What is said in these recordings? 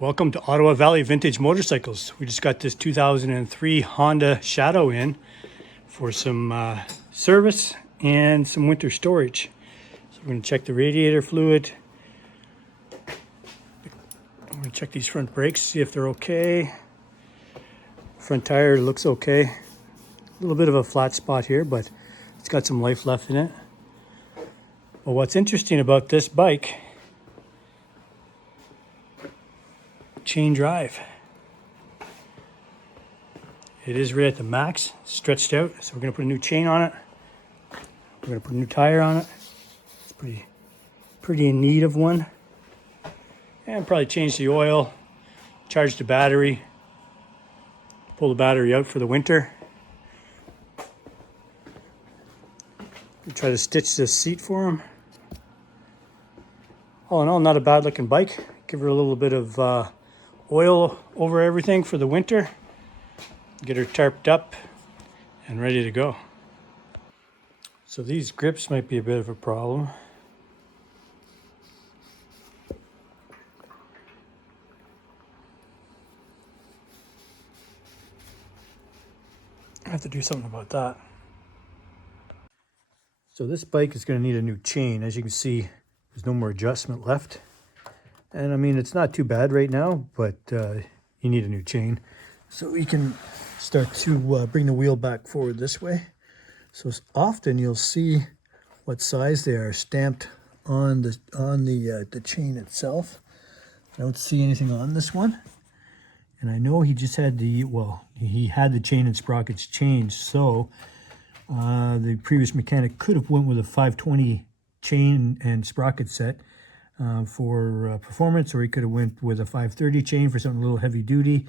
Welcome to Ottawa Valley Vintage Motorcycles. We just got this 2003 Honda Shadow in for some service and some winter storage. So we're going to check the radiator fluid. I'm going to check these front brakes, see if they're okay. Front tire looks okay. A little bit of a flat spot here, but it's got some life left in it. Well, what's interesting about this bike, chain drive. It is right at the max, stretched out. So we're gonna put a new chain on it. We're gonna put a new tire on it. It's pretty in need of one. And probably change the oil, charge the battery, pull the battery out for the winter. We'll try to stitch this seat for him. All in all, not a bad looking bike. Give her a little bit of oil over everything for the winter. Get her tarped up and ready to go. So these grips might be a bit of a problem. I have to do something about that. So this bike is going to need a new chain. As you can see, there's no more adjustment left. And I mean, it's not too bad right now, but you need a new chain. So we can start to bring the wheel back forward this way. So often you'll see what size they are stamped on the chain itself. I don't see anything on this one. And I know he just had he had the chain and sprockets changed. So the previous mechanic could have went with a 520 chain and sprocket set for performance, or he could have went with a 530 chain for something a little heavy duty.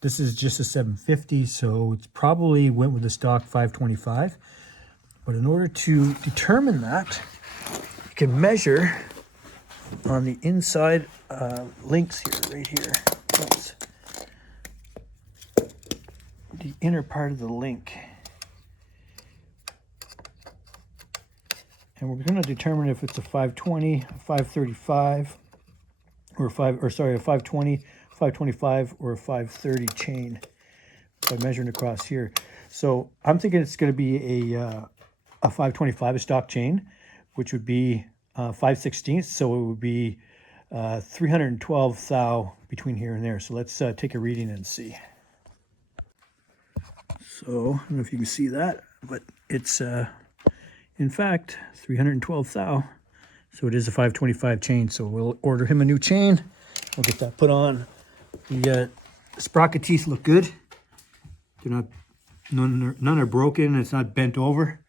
This is just a 750, so it's probably went with the stock 525. But in order to determine that, you can measure on the inside links here, right here. That's the inner part of the link. And we're going to determine if it's a 520, a 535, or a 520, 525, or a 530 chain by measuring across here. So I'm thinking it's going to be a 525, a stock chain, which would be 5/16. So it would be 312 thou between here and there. So let's take a reading and see. So I don't know if you can see that, but it's in fact 312 thou. So it is a 525 chain. So we'll order him a new chain. We'll get that put on. The sprocket teeth look good. They're not, none are broken. It's not bent over.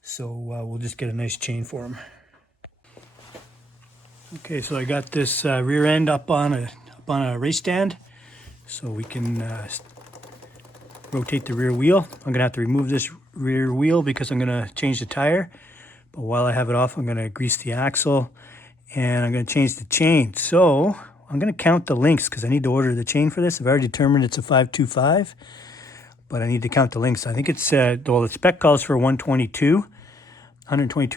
So we'll just get a nice chain for him. Okay, so I got this rear end up on a race stand, so we can rotate the rear wheel. I'm gonna have to remove this rear wheel because I'm gonna change the tire. But while I have it off, I'm gonna grease the axle and I'm gonna change the chain. So I'm gonna count the links because I need to order the chain for this. I've already determined it's a 525, but I need to count the links. I think it's, well, the spec calls for 122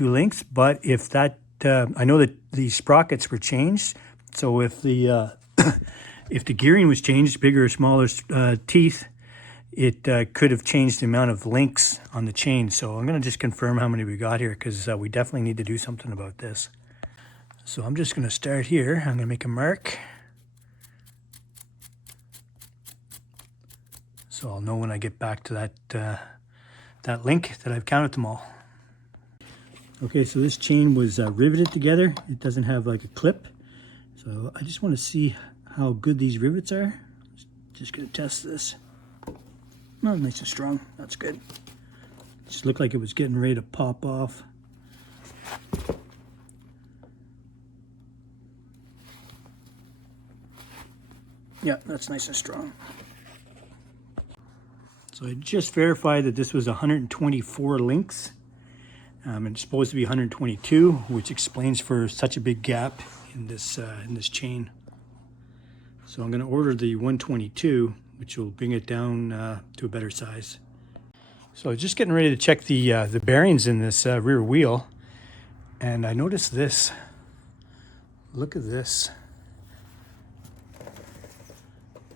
links, but if that, I know that the sprockets were changed. So if the, if the gearing was changed, bigger or smaller teeth, it could have changed the amount of links on the chain. So I'm gonna just confirm how many we got here because we definitely need to do something about this. So I'm just gonna start here. I'm gonna make a mark. So I'll know when I get back to that link that I've counted them all. Okay, so this chain was riveted together. It doesn't have like a clip. So I just want to see how good these rivets are. Just gonna test this. Oh, nice and strong. That's good. Just looked like it was getting ready to pop off. Yeah, that's nice and strong. So I just verified that this was 124 links. It's supposed to be 122, which explains for such a big gap in this chain. So I'm going to order the 122, which will bring it down to a better size. So just getting ready to check the bearings in this rear wheel, and I noticed this. Look at this.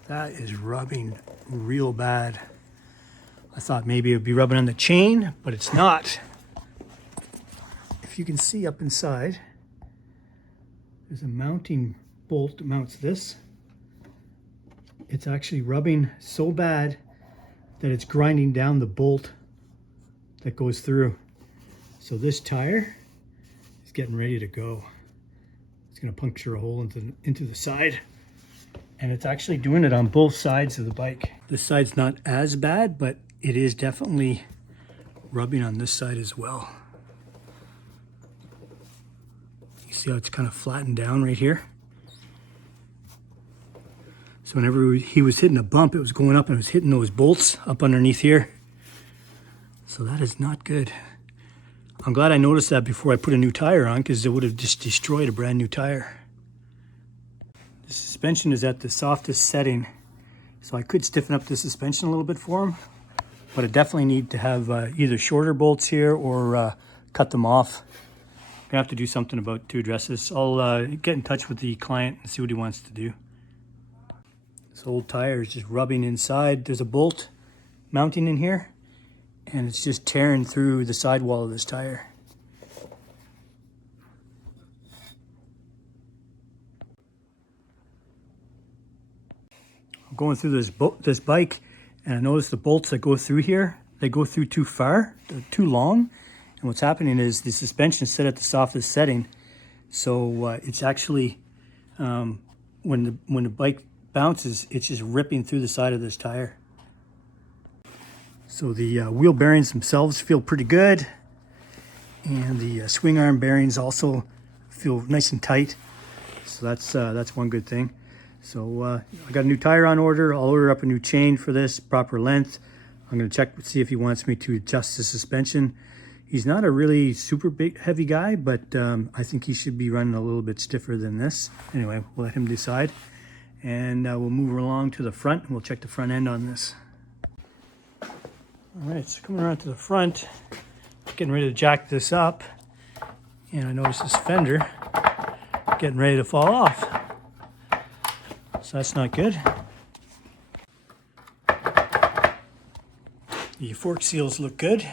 That is rubbing real bad. I thought maybe it would be rubbing on the chain, but it's not. If you can see up inside, there's a mounting bolt that mounts this. It's actually rubbing so bad that it's grinding down the bolt that goes through. So this tire is getting ready to go. It's gonna puncture a hole into the side. And it's actually doing it on both sides of the bike. This side's not as bad, but it is definitely rubbing on this side as well. You see how it's kind of flattened down right here? So whenever he was hitting a bump, it was going up and it was hitting those bolts up underneath here. So that is not good. I'm glad I noticed that before I put a new tire on, because it would have just destroyed a brand new tire. The suspension is at the softest setting, so I could stiffen up the suspension a little bit for him, but I definitely need to have either shorter bolts here or cut them off. I'm gonna have to do something to address this. I'll get in touch with the client and see what he wants to do. This old tire is just rubbing inside. There's a bolt mounting in here, and it's just tearing through the sidewall of this tire. I'm going through this bike, and I noticed the bolts that go through here, they go through too far, they're too long. And what's happening is the suspension is set at the softest setting. So it's actually, when the bike bounces, it's just ripping through the side of this tire. So the wheel bearings themselves feel pretty good. And the swing arm bearings also feel nice and tight. So that's one good thing. So I got a new tire on order. I'll order up a new chain for this, proper length. I'm gonna check to see if he wants me to adjust the suspension. He's not a really super big, heavy guy, but I think he should be running a little bit stiffer than this. Anyway, we'll let him decide. And we'll move along to the front and we'll check the front end on this. All right, so coming around to the front, getting ready to jack this up. And I noticed this fender getting ready to fall off. So that's not good. The fork seals look good.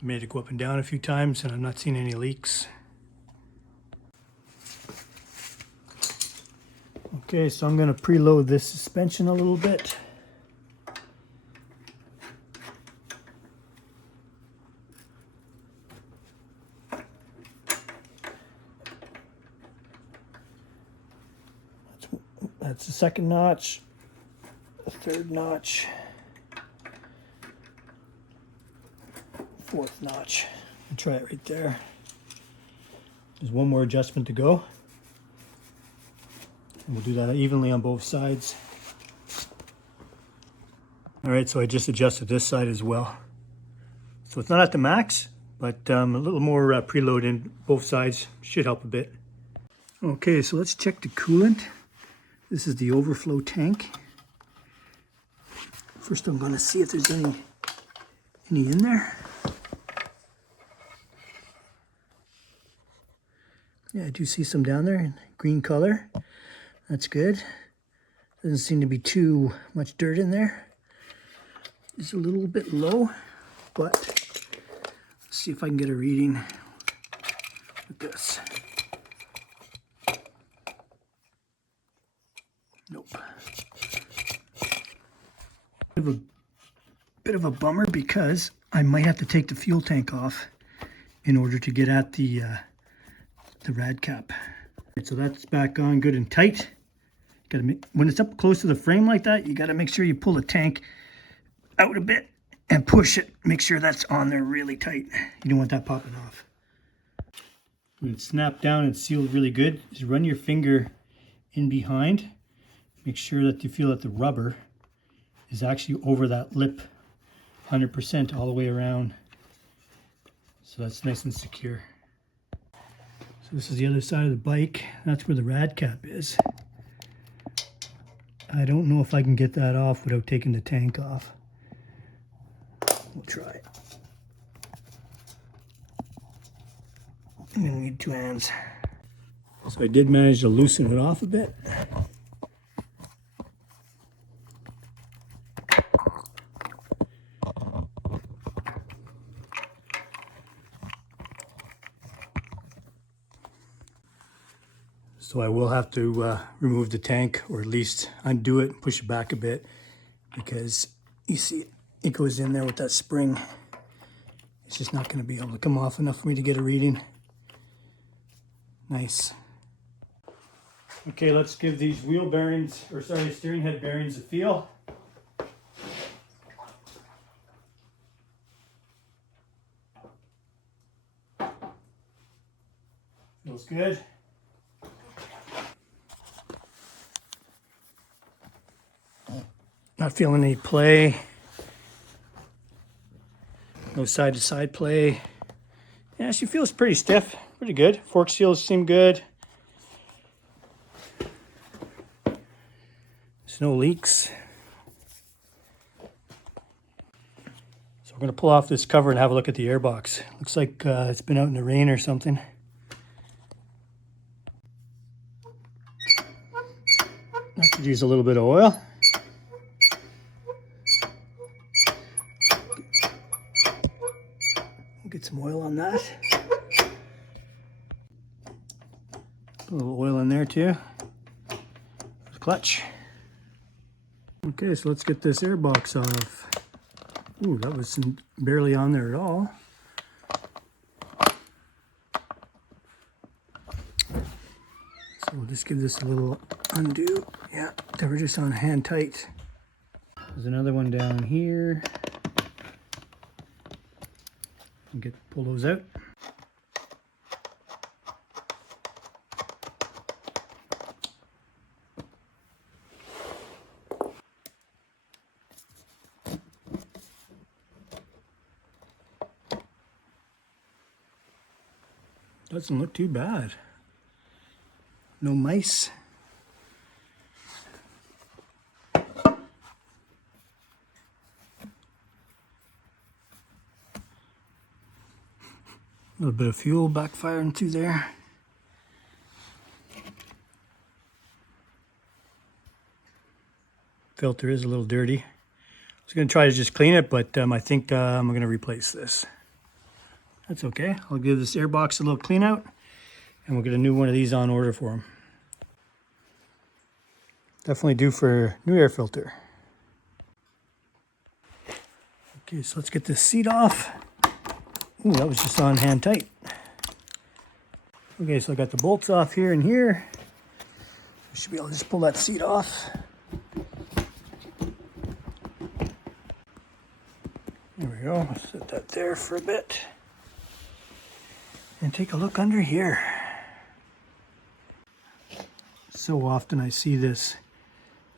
I made it go up and down a few times and I'm not seeing any leaks. Okay, so I'm going to preload this suspension a little bit. That's the second notch, the third notch, fourth notch. I'll try it right there. There's one more adjustment to go. And we'll do that evenly on both sides. All right, so I just adjusted this side as well. So it's not at the max, but a little more preload in both sides should help a bit. Okay, so let's check the coolant. This is the overflow tank. First I'm going to see if there's any in there. Yeah, I do see some down there in green color. That's good. Doesn't seem to be too much dirt in there. It's a little bit low, but let's see if I can get a reading with this. Nope. Bit of a bummer because I might have to take the fuel tank off in order to get at the rad cap. Right, so that's back on good and tight. When it's up close to the frame like that, you got to make sure you pull the tank out a bit and push it. Make sure that's on there really tight. You don't want that popping off. When it's snapped down and sealed really good, just run your finger in behind. Make sure that you feel that the rubber is actually over that lip 100% all the way around. So that's nice and secure. So this is the other side of the bike. That's where the rad cap is. I don't know if I can get that off without taking the tank off. We'll try. I'm gonna need 2 hands. So I did manage to loosen it off a bit. So I will have to remove the tank, or at least undo it and push it back a bit, because you see it goes in there with that spring. It's just not going to be able to come off enough for me to get a reading. Nice. Okay, let's give these wheel bearings, or sorry, steering head bearings a feel. Feels good. Not feeling any play. No side to side play. Yeah, she feels pretty stiff, pretty good. Fork seals seem good. There's no leaks. So we're gonna pull off this cover and have a look at the airbox. Looks like it's been out in the rain or something. I could use a little bit of oil. We'll get some oil on that. Put a little oil in there too. Clutch. Okay, so let's get this airbox off. Ooh, that was barely on there at all. So we'll just give this a little undo. Yeah, they were just on hand tight. There's another one down here. Pull those out. Doesn't look too bad. No mice. A little bit of fuel backfiring through there. Filter is a little dirty. I was going to try to just clean it, but I think I'm going to replace this. That's okay. I'll give this airbox a little clean out, and we'll get a new one of these on order for them. Definitely due for a new air filter. Okay, so let's get this seat off. Ooh, that was just on hand tight. Okay, so I got the bolts off here and here. I should be able to just pull that seat off. There we go. Set that there for a bit. And take a look under here. So often I see this.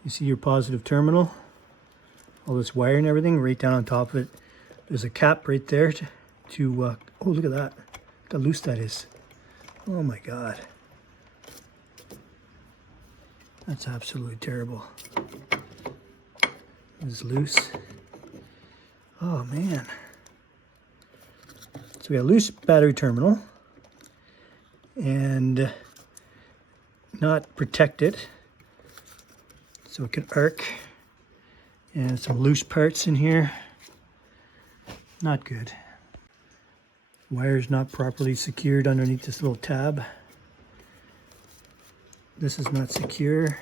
You see your positive terminal, all this wire and everything right down on top of it. There's a cap right there to oh, look at that. Look how loose that is. Oh my God. That's absolutely terrible. It's loose. Oh man. So we got a loose battery terminal and not protected, so it can arc, and some loose parts in here. Not good. Wire's not properly secured underneath this little tab. This is not secure.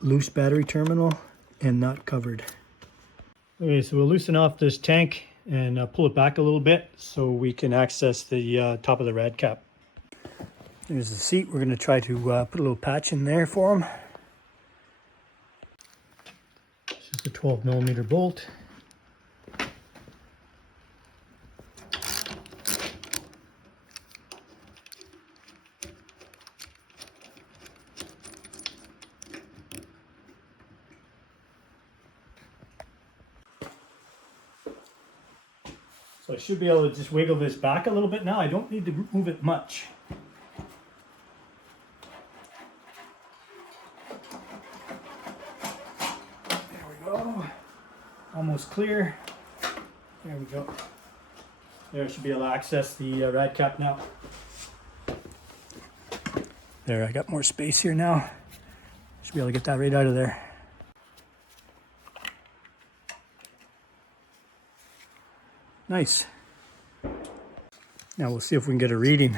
Loose battery terminal and not covered. Okay, so we'll loosen off this tank and pull it back a little bit so we can access the top of the rad cap. There's the seat. We're going to try to put a little patch in there for them. It's just a 12mm bolt. So I should be able to just wiggle this back a little bit now. I don't need to move it much. There we go. Almost clear. There we go. There, I should be able to access the rad cap now. There, I got more space here now. Should be able to get that right out of there. Nice. Now we'll see if we can get a reading.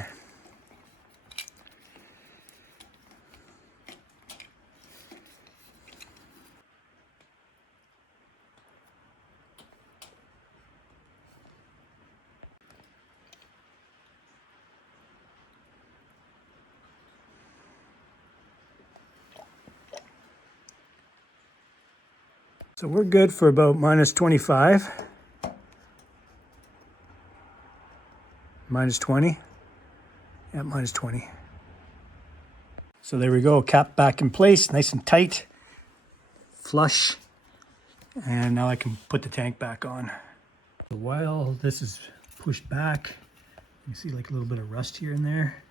So we're good for about minus 25. Minus 20. Yeah, minus 20. So there we go, cap back in place, nice and tight, flush. And now I can put the tank back on. While this is pushed back, you see like a little bit of rust here and there.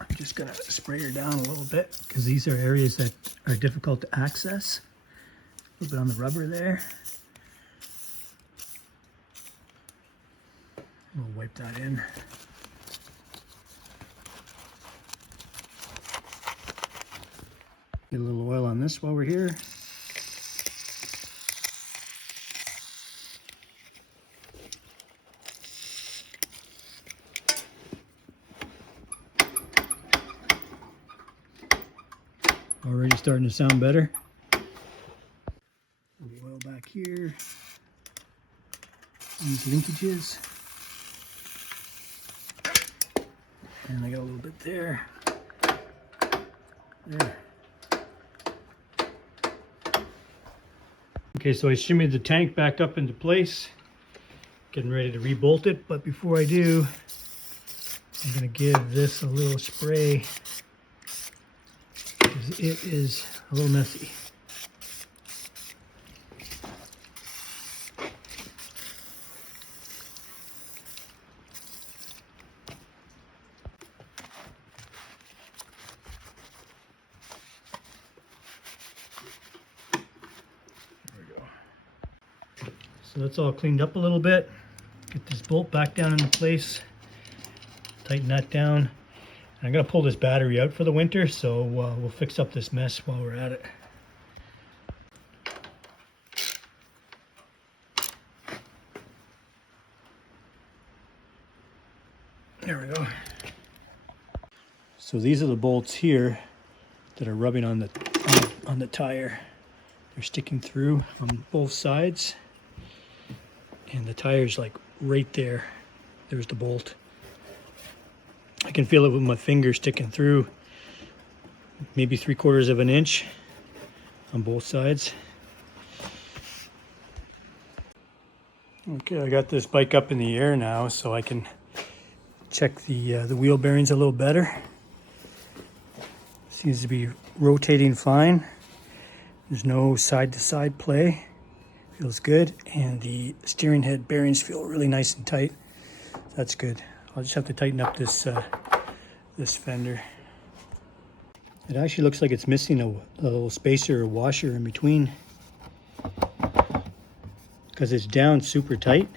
I'm just gonna spray her down a little bit because these are areas that are difficult to access. A little bit on the rubber there. We'll wipe that in. Get a little oil on this while we're here. Already starting to sound better. A little oil back here. These linkages. And I got a little bit there. There. Okay, so I shimmied the tank back up into place. Getting ready to rebolt it, but before I do, I'm gonna give this a little spray because it is a little messy. So that's all cleaned up a little bit. Get this bolt back down into place. Tighten that down. And I'm gonna pull this battery out for the winter, so we'll fix up this mess while we're at it. There we go. So these are the bolts here that are rubbing on the tire. They're sticking through on both sides. And the tire's like right there. There's the bolt. I can feel it with my finger sticking through, maybe 3/4 of an inch on both sides. Okay, I got this bike up in the air now, so I can check the wheel bearings a little better. Seems to be rotating fine. There's no side-to-side play. Feels good, and the steering head bearings feel really nice and tight. That's good. I'll just have to tighten up this this fender. It actually looks like it's missing a little spacer or washer in between because it's down super tight,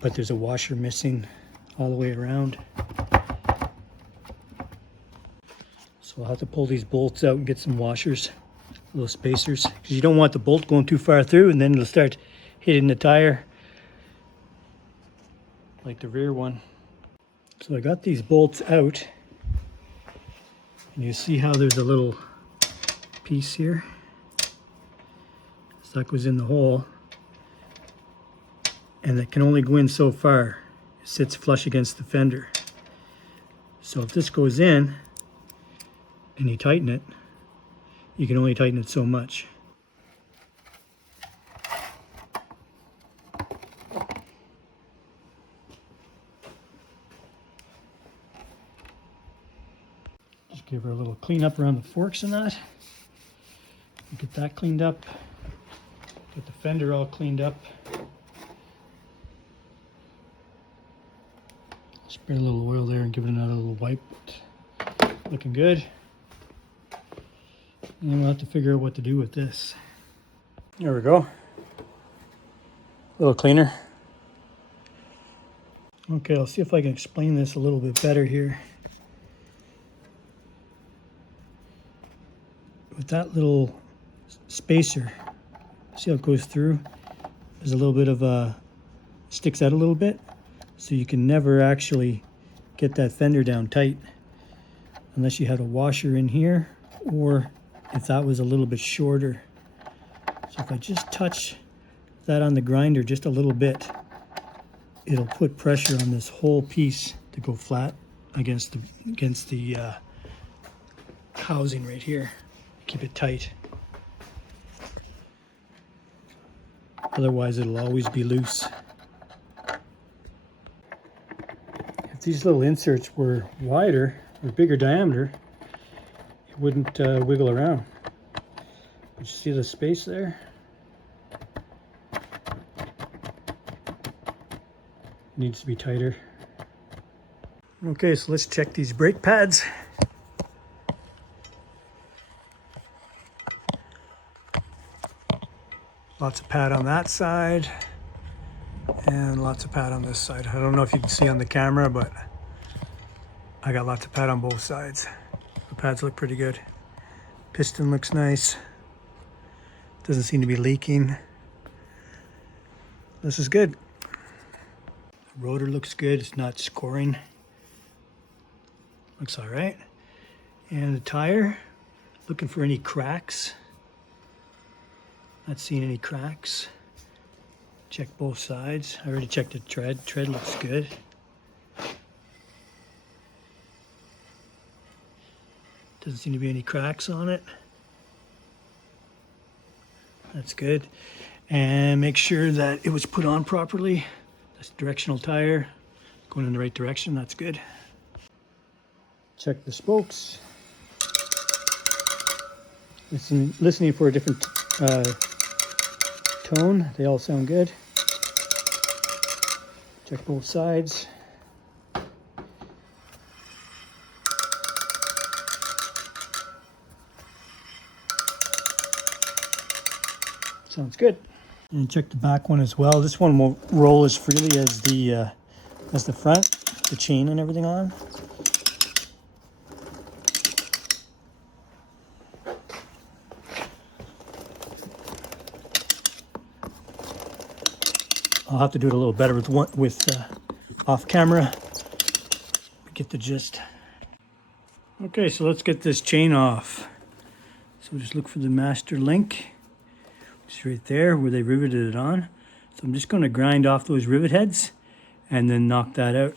but there's a washer missing all the way around. So I'll have to pull these bolts out and get some washers. Little spacers, because you don't want the bolt going too far through and then it'll start hitting the tire like the rear one. So I got these bolts out, and you see how there's a little piece here. So that goes in the hole, and it can only go in so far. It sits flush against the fender. So if this goes in and you tighten it, you can only tighten it so much. Just give her a little cleanup around the forks and that. Get that cleaned up. Get the fender all cleaned up. Spray a little oil there and give it another little wipe. Looking good. And then we'll have to figure out what to do with this. There we go. A little cleaner. Okay, I'll see if I can explain this a little bit better here. With that little spacer, see how it goes through? There's a little bit of sticks out a little bit, so you can never actually get that fender down tight unless you had a washer in here, or if that was a little bit shorter. So if I just touch that on the grinder just a little bit, it'll put pressure on this whole piece to go flat against the housing right here. Keep it tight. Otherwise, it'll always be loose. If these little inserts were wider or bigger diameter, it wouldn't wiggle around. But you see the space there? Needs to be tighter. Okay, so let's check these brake pads. Lots of pad on that side and lots of pad on this side. I don't know if you can see on the camera, but I got lots of pad on both sides. The pads look pretty good. Piston looks nice. Doesn't seem to be leaking. This is good. The rotor looks good. It's not scoring. Looks all right. And the tire, looking for any cracks. Not seeing any cracks. Check both sides. I already checked the tread. Tread looks good. Doesn't seem to be any cracks on it. That's good. And make sure that it was put on properly. That's directional tire. Going in the right direction. That's good. Check the spokes. Listening for a different tone. They all sound good. Check both sides. Sounds good. And check the back one as well. This one won't roll as freely as the front, the chain and everything on. I'll have to do it a little better with off camera. Get the gist. Okay, so let's get this chain off. So just look for the master link. It's right there where they riveted it on. So I'm just going to grind off those rivet heads and then knock that out.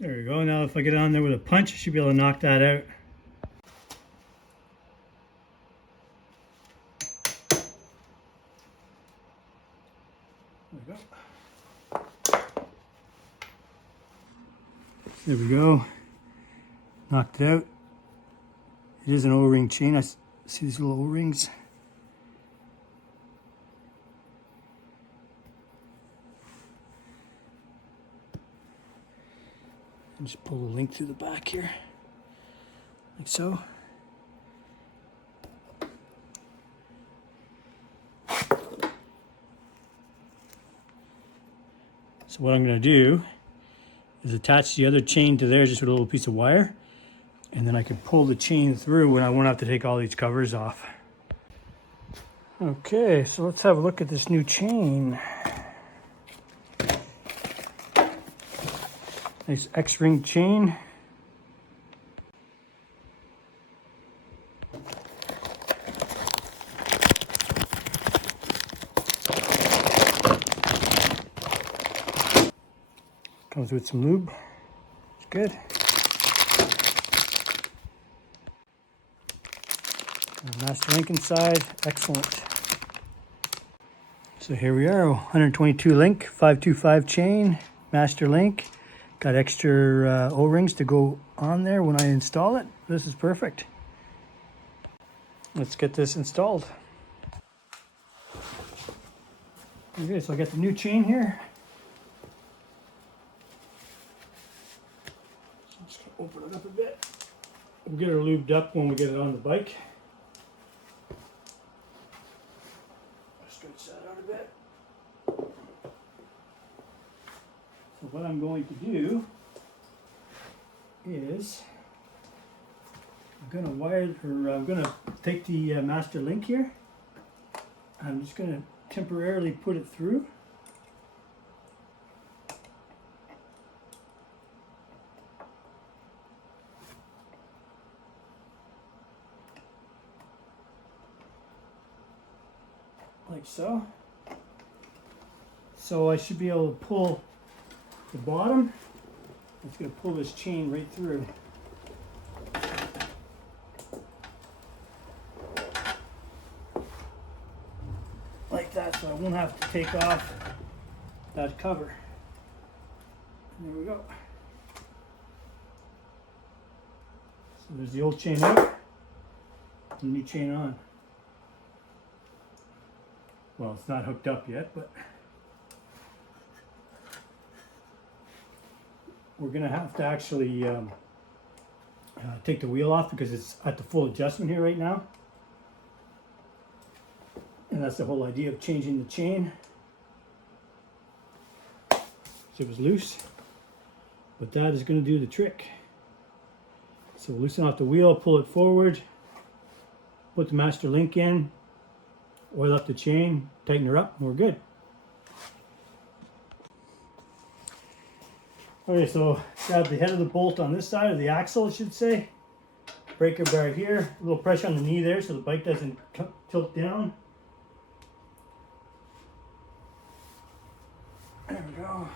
There we go. Now if I get on there with a punch, I should be able to knock that out. There we go. There we go. Knocked it out. It is an O-ring chain. I see these little O-rings. And just pull the link through the back here, like so. So what I'm going to do is attach the other chain to there just with a little piece of wire, and then I can pull the chain through and I won't have to take all these covers off. Okay, so let's have a look at this new chain. Nice X-ring chain. Comes with some lube. It's good. Master link inside. Excellent. So here we are, 122 link, 525 chain, master link. Got extra O-rings to go on there when I install it. This is perfect. Let's get this installed. Okay, so I got the new chain here. So I'm just gonna open it up a bit. We'll get her lubed up when we get it on the bike. Stretch that out a bit. So what I'm going to do is I'm gonna take the master link here. I'm just gonna temporarily put it through. Like so. So I should be able to pull the bottom. It's going to pull this chain right through. Like that, so I won't have to take off that cover. There we go. So there's the old chain out, the new chain on. Well, it's not hooked up yet, but we're going to have to actually take the wheel off because it's at the full adjustment here right now. And that's the whole idea of changing the chain. So it was loose, but that is going to do the trick. So we'll loosen off the wheel, pull it forward, put the master link in, oil up the chain, tighten her up, and we're good. Okay, so grab the head of the bolt on this side, or the axle I should say. Breaker bar here, a little pressure on the knee there so the bike doesn't tilt down. There we go.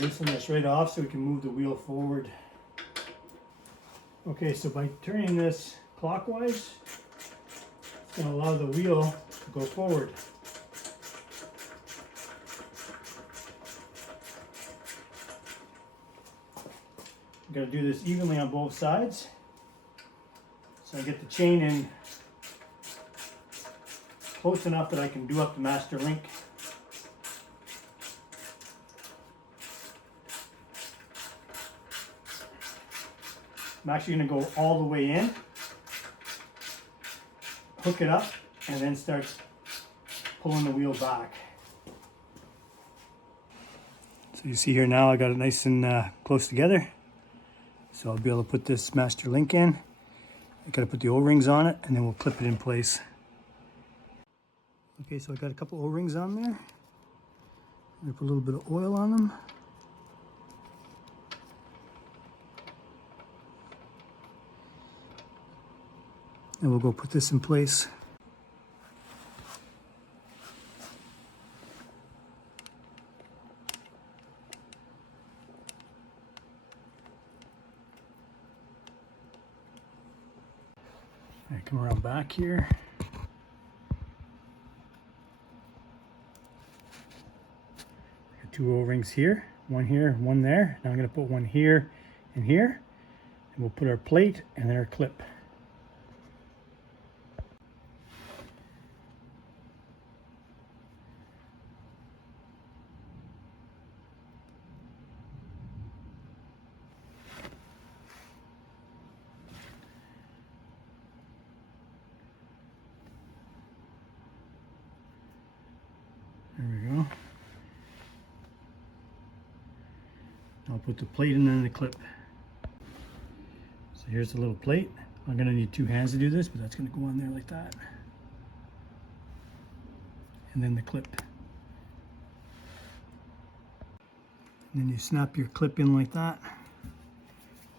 Loosen this right off so we can move the wheel forward. Okay, so by turning this clockwise, it's going to allow the wheel to go forward. I'm going to do this evenly on both sides. So I get the chain in close enough that I can do up the master link. I'm actually going to go all the way in, hook it up, and then start pulling the wheel back. So you see here now I got it nice and close together. So I'll be able to put this master link in. I got to put the O-rings on it and then we'll clip it in place. Okay, so I got a couple O-rings on there. I'm going to put a little bit of oil on them. And we'll go put this in place. All right, come around back here. Got two O-rings here, one there. Now I'm going to put one here and here. And we'll put our plate and then our clip. There we go. I'll put the plate in and the clip. So here's the little plate. I'm going to need two hands to do this, but that's going to go on there like that. And then the clip. And then you snap your clip in like that.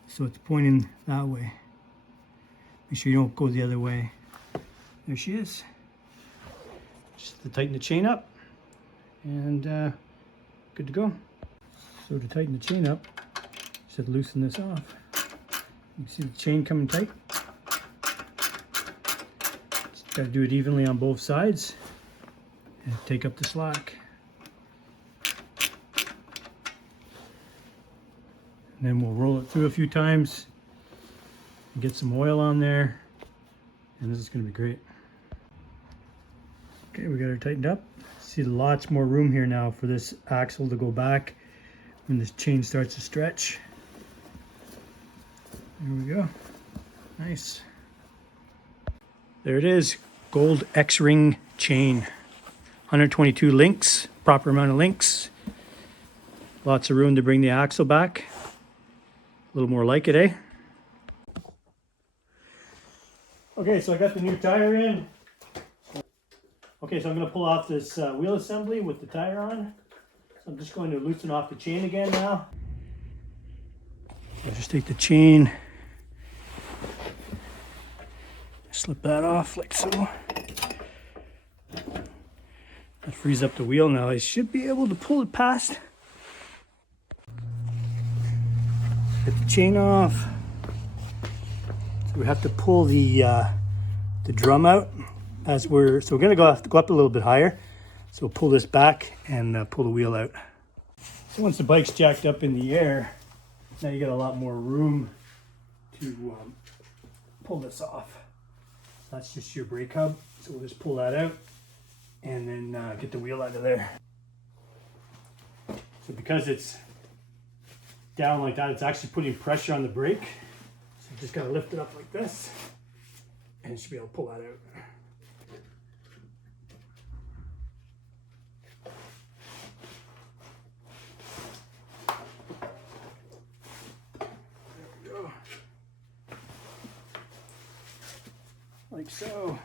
So it's pointing that way. Make sure you don't go the other way. There she is. Just to tighten the chain up. And good to go. So to tighten the chain up, just have to loosen this off. You can see the chain coming tight. Just Got to do it evenly on both sides and take up the slack. And then we'll roll it through a few times and get some oil on there, and this is going to be great. Okay, we got her tightened up. See lots more room here now for this axle to go back when this chain starts to stretch. There we go. Nice. There it is. Gold X-ring chain. 122 links, proper amount of links. Lots of room to bring the axle back. A little more like it, eh? Okay, so I got the new tire in. Okay, so I'm going to pull off this wheel assembly with the tire on. So I'm just going to loosen off the chain again now. I'll just take the chain, slip that off like so. That frees up the wheel now. I should be able to pull it past. Get the chain off. So we have to pull the drum out as we're going to go up a little bit higher. So we'll pull this back and pull the wheel out. So once the bike's jacked up in the air, now you got a lot more room to pull this off. That's just your brake hub. So we'll just pull that out and then get the wheel out of there. So because it's down like that, it's actually putting pressure on the brake. So you just gotta lift it up like this and you should be able to pull that out. Like so.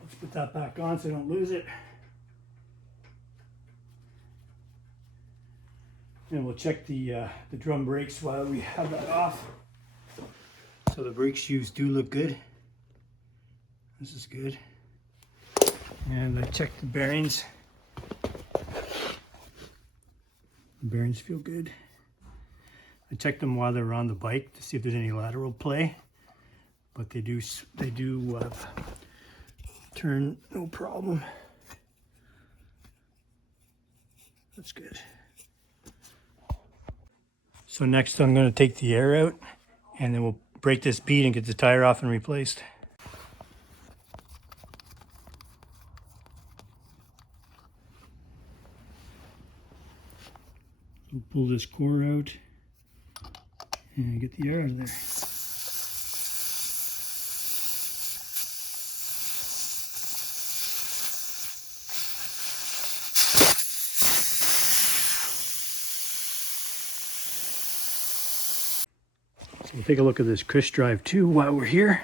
Let's put that back on so I don't lose it. And we'll check the drum brakes while we have that off. So the brake shoes do look good. This is good. And I checked the bearings. The bearings feel good. I checked them while they were on the bike to see if there's any lateral play, but they do turn no problem. That's good. So next I'm going to take the air out and then we'll break this bead and get the tire off and replaced. We'll pull this core out and get the air out of there. So we'll take a look at this Chris drive too while we're here.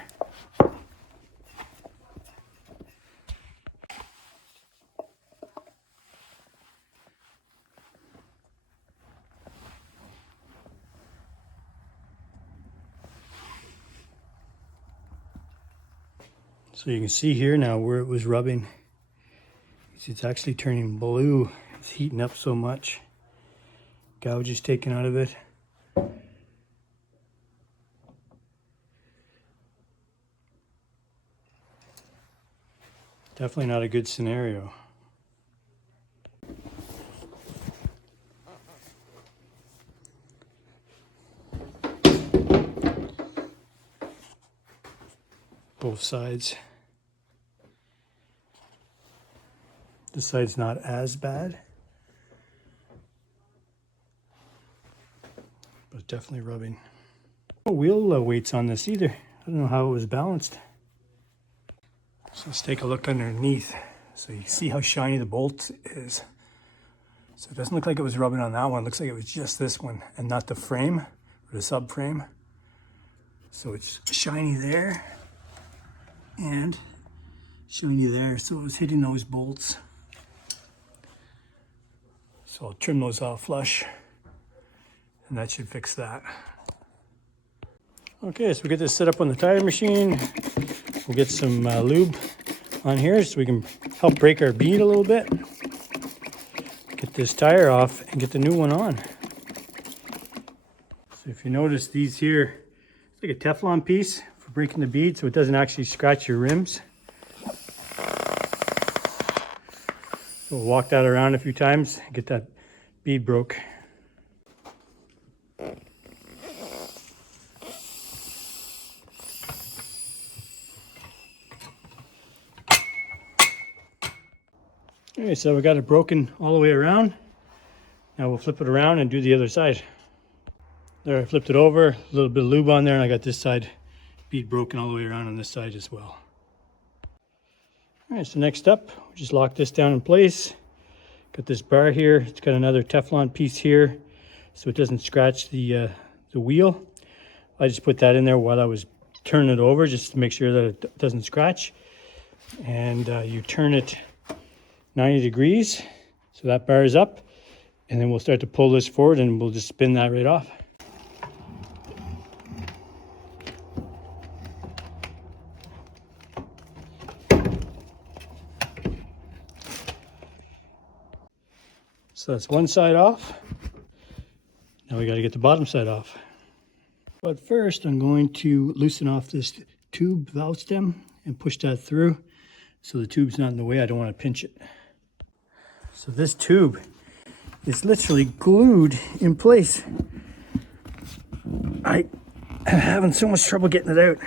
So you can see here now where it was rubbing. It's actually turning blue. It's heating up so much. Gouge is taken out of it. Definitely not a good scenario. Both sides. This side's not as bad, but definitely rubbing. No wheel weights on this either. I don't know how it was balanced. So let's take a look underneath. So you see how shiny the bolt is. So it doesn't look like it was rubbing on that one. It looks like it was just this one and not the frame or the subframe. So it's shiny there and shiny there. So it was hitting those bolts. So I'll trim those off flush and that should fix that. Okay, so we get this set up on the tire machine. We'll get some lube on here so we can help break our bead a little bit. Get this tire off and get the new one on. So if you notice, these here It's like a Teflon piece for breaking the bead so it doesn't actually scratch your rims. So we'll walk that around a few times and get that bead broke. Okay, so we got it broken all the way around. Now we'll flip it around and do the other side. There, I flipped it over, a little bit of lube on there, and I got this side bead broken all the way around on this side as well. All right, so next up, we just lock this down in place. Got this bar here. It's got another Teflon piece here, so it doesn't scratch the wheel. I just put that in there while I was turning it over, just to make sure that it doesn't scratch. And you turn it 90 degrees, so that bar is up, and then we'll start to pull this forward, and we'll just spin that right off. So that's one side off. Now we got to get the bottom side off. But first I'm going to loosen off this tube valve stem and push that through so the tube's not in the way. I don't want to pinch it. So this tube is literally glued in place. I'm having so much trouble getting it out.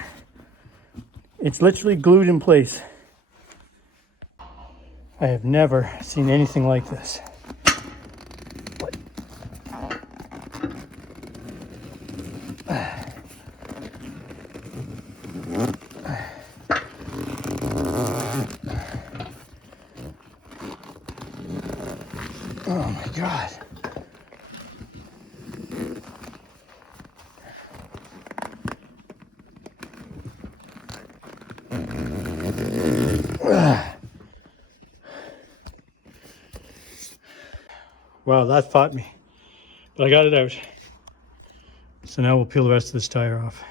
It's literally glued in place. I have never seen anything like this. Oh my God. Wow, that fought me, but I got it out. So now we'll peel the rest of this tire off.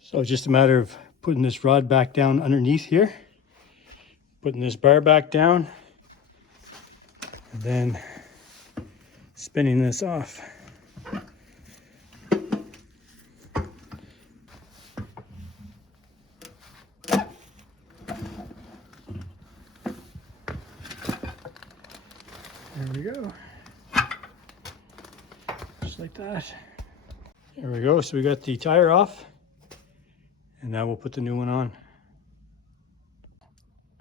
So it's just a matter of putting this rod back down underneath here, putting this bar back down, and then spinning this off. There we go. Just like that. There we go. So we got the tire off, and now we'll put the new one on.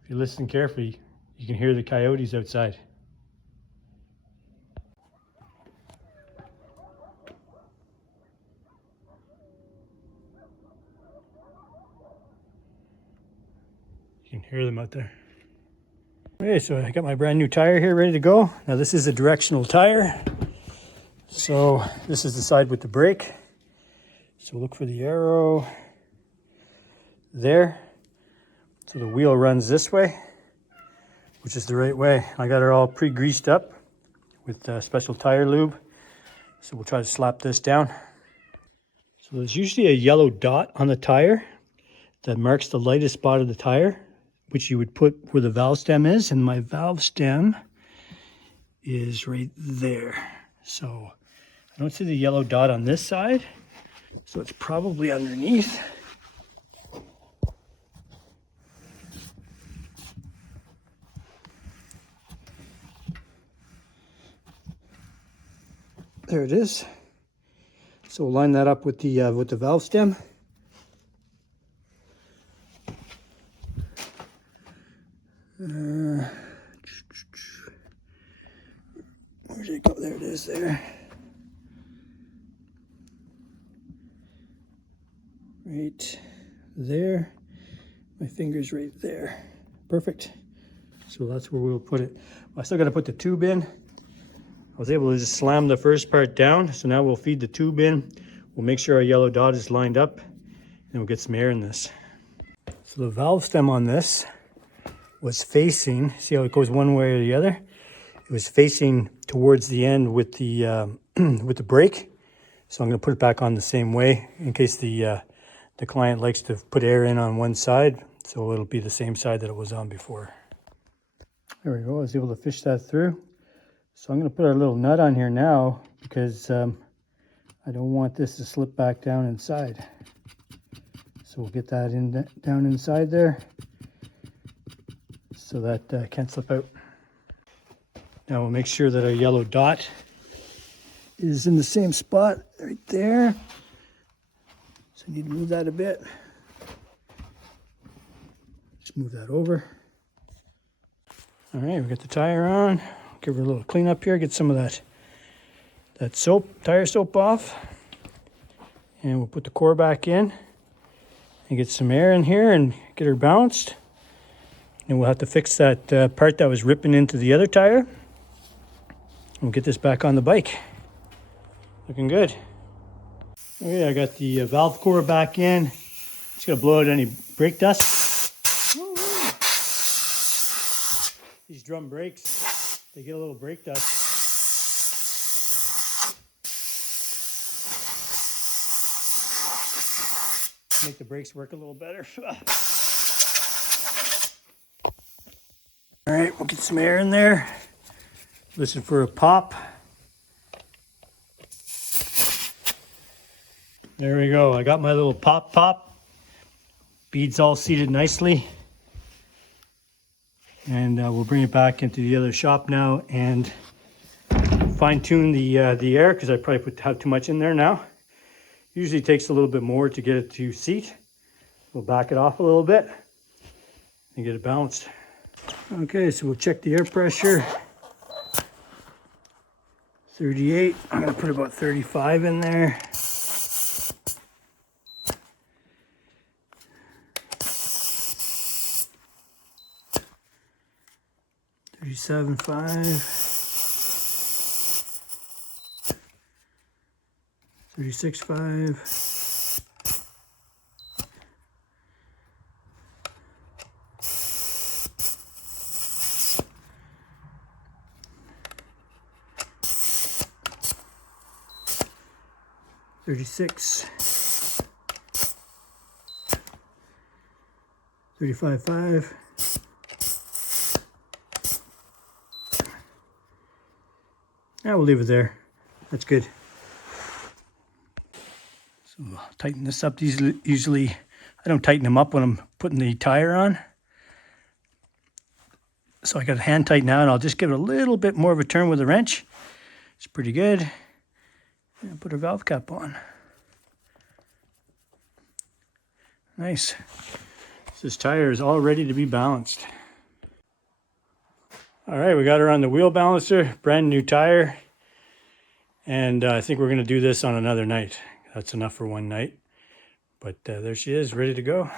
If you listen carefully, you can hear the coyotes outside. You can hear them out there. Okay, so I got my brand new tire here ready to go. Now this is a directional tire. So this is the side with the brake. So look for the arrow there. So the wheel runs this way, which is the right way. I got it all pre-greased up with special tire lube. So we'll try to slap this down. So there's usually a yellow dot on the tire that marks the lightest spot of the tire, which you would put where the valve stem is. And my valve stem is right there. So I don't see the yellow dot on this side. So it's probably underneath. There it is. So we'll line that up with the valve stem. Where did it go? There it is there. Right there. My finger's right there. Perfect. So that's where we'll put it. I still got to put the tube in. I was able to just slam the first part down. So now we'll feed the tube in. We'll make sure our yellow dot is lined up, and we'll get some air in this. So the valve stem on this was facing, see how it goes one way or the other? It was facing towards the end with the with the brake. So I'm going to put it back on the same way in case the client likes to put air in on one side. So it'll be the same side that it was on before. There we go. I was able to fish that through. So I'm going to put our little nut on here now because I don't want this to slip back down inside. So we'll get that in down inside there so that can't slip out. Now we'll make sure that our yellow dot is in the same spot right there. So I need to move that a bit. Just move that over. All right, we got the tire on. Give her a little clean up here, get some of that soap, tire soap off. And we'll put the core back in and get some air in here and get her balanced. And we'll have to fix that part that was ripping into the other tire. We'll get this back on the bike. Looking good. Okay, I got the valve core back in. Just gonna blow out any brake dust. Woo-hoo. These drum brakes, they get a little brake dust. Make the brakes work a little better. All right, we'll get some air in there. Listen for a pop. There we go. I got my little pop. Beads all seated nicely. And we'll bring it back into the other shop now and fine tune the air because I probably have too much in there now. Usually takes a little bit more to get it to seat. We'll back it off a little bit and get it balanced. Okay, so we'll check the air pressure. 38. I'm going to put about 35 in there. $37.5. 36.5. 36. 35.5. Yeah, we'll leave it there. That's good. So I'll tighten this up. These usually, I don't tighten them up when I'm putting the tire on. So I got a hand tight now, and I'll just give it a little bit more of a turn with a wrench. It's pretty good. And put our valve cap on. Nice. This tire is all ready to be balanced. All right, we got her on the wheel balancer, brand new tire. And I think we're gonna do this on another night. That's enough for one night. But there she is, ready to go.